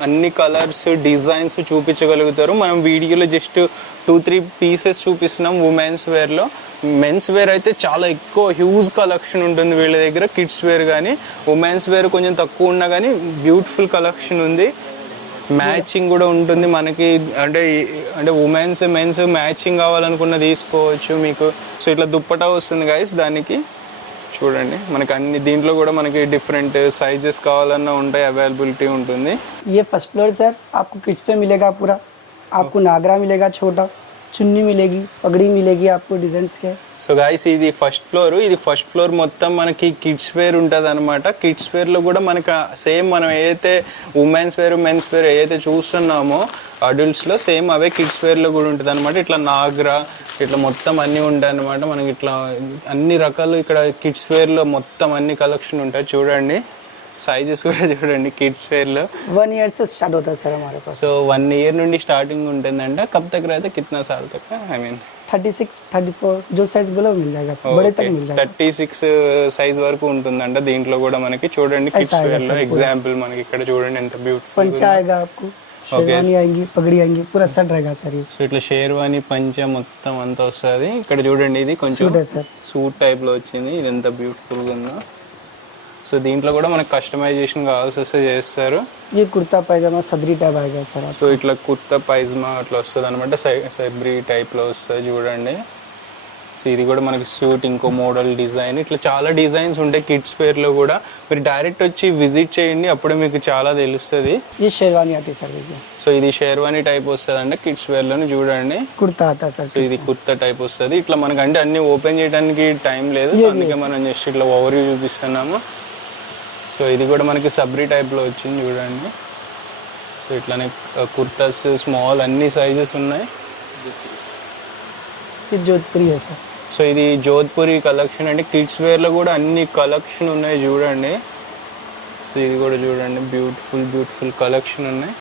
అన్ని కలర్స్ డిజైన్స్ చూపించగలుగుతారు. మనం వీడియోలో జస్ట్ 2-3 పీసెస్ చూపిస్తున్నాం ఉమెన్స్ వేర్లో. మెన్స్ వేర్ అయితే చాలా ఎక్కువ హ్యూజ్ కలెక్షన్ ఉంటుంది వీళ్ళ దగ్గర. కిడ్స్ వేర్ కానీ ఉమెన్స్ వేర్ కొంచెం తక్కువ ఉన్నా కానీ బ్యూటిఫుల్ కలెక్షన్ ఉంది. మ్యాచింగ్ కూడా ఉంటుంది మనకి. అంటే ఉమెన్స్ మెన్స్ మ్యాచింగ్ కావాలనుకున్న తీసుకోవచ్చు మీకు. సో ఇట్లా దుప్పటా వస్తుంది గైస్ దానికి. చూడండి మనకి అన్ని దీంట్లో కూడా మనకి డిఫరెంట్ సైజెస్ కావాలన్నా ఉంటాయి, అవైలబిలిటీ ఉంటుంది. ये फर्स्ट फ्लोर सर, आपको किड्स पे मिलेगा पूरा. आपको नागरा मिलेगा छोटा, चुन्नी मिलेगी, पगड़ी मिलेगी आपको डिजाइन्स के. సో గైస్ ఇది ఫస్ట్ ఫ్లోర్. ఇది ఫస్ట్ ఫ్లోర్ మొత్తం మనకి కిడ్స్ వేర్ ఉంటుంది అనమాట. కిడ్స్ వేర్లో కూడా మనకి సేమ్ మనం ఏదైతే ఉమెన్స్ వేర్ మెన్స్ వేర్ ఏదైతే చూస్తున్నామో అడల్ట్స్లో సేమ్ అవే కిడ్స్ వేర్లో కూడా ఉంటుంది అనమాట. ఇట్లా నాగ్రా ఇట్లా మొత్తం అన్నీ ఉంటాయి అనమాట. మనకి ఇట్లా అన్ని రకాలు ఇక్కడ కిడ్స్ వేర్లో మొత్తం అన్ని కలెక్షన్ ఉంటాయి. చూడండి సైజెస్ కూడా చూడండి కిడ్స్ వేర్లో. 1 ईयर से स्टार्ट होता है सर हमारे पास. సో 1 ఇయర్ నుండి స్టార్టింగ్ ఉంటుందంట. కబ్ తక్ रहता कितना साल तक? ఐ మీన్ 36, 34 जो साइज बोलो मिल जाएगा सर. बड़े तक मिल जाएगा. 36 సైజ్ వరకు ఉంటుందంట దీంట్లో కూడా మనకి. చూడండి కిడ్స్ వేర్ లో ఎగ్జాంపుల్ మనకి ఇక్కడ చూడండి ఎంత బ్యూటిఫుల్. पंचा आएगा आपको, शेरवानी आएंगी, पगड़ी आएंगी, पूरा सेट रहेगा सर ये. సో ఇట్లా షేర్వాణి పంచ మొత్తం అంతా వస్తుంది. ఇక్కడ చూడండి ఇది కొంచెం सूट है सर. సూట్ టైప్ లో వచ్చింది. ఇది ఎంత బ్యూటిఫుల్ గా ఉందో. సో దీంట్లో కూడా మనకి కస్టమైజేషన్ కావాల్సి వస్తే చేస్తారు. ये कुर्ता पैजामा सदरी टाइप आएगा सर. సో ఇట్లా కుర్తా పైజమా అట్లా వస్తుంది అనమాట. సైబ్రీ టైప్ లో వస్తుంది చూడండి. సో ఇది కూడా మనకి సూట్ ఇంకో మోడల్ డిజైన్. ఇట్లా చాలా డిజైన్స్ ఉంటాయి కిడ్స్ వేర్ లో కూడా. మీరు డైరెక్ట్ వచ్చి విజిట్ చేయండి, అప్పుడే మీకు చాలా తెలుస్తుంది. ये शेरवानी आती है सर. देखिए సో ఇది షేర్వానీ టైప్ వస్తుంది అంటే కిడ్స్ వేర్ లోనే చూడండి. कुर्ता आता है सर. సో ఇది కుర్తా టైప్ వస్తుంది. ఇట్లా మనకి అంటే అన్ని ఓపెన్ చేయడానికి టైం లేదు, సో అందుకే మనం జస్ట్ ఇట్లా ఓవర్ వ్యూ చూపిస్తున్నాము. సో ఇది కూడా మనకి సబ్రీ టైప్ లో వచ్చింది చూడండి. సో ఇట్లానే కుర్తాస్ స్మాల్ అన్ని సైజెస్ ఉన్నాయి. ये जोधपुरी है सर. సో ఇది జోధ్పూరి కలెక్షన్ అంటే కిడ్స్ వేర్ లో కూడా అన్ని కలెక్షన్ ఉన్నాయి చూడండి. సో ఇది కూడా చూడండి బ్యూటిఫుల్ కలెక్షన్ ఉన్నాయి.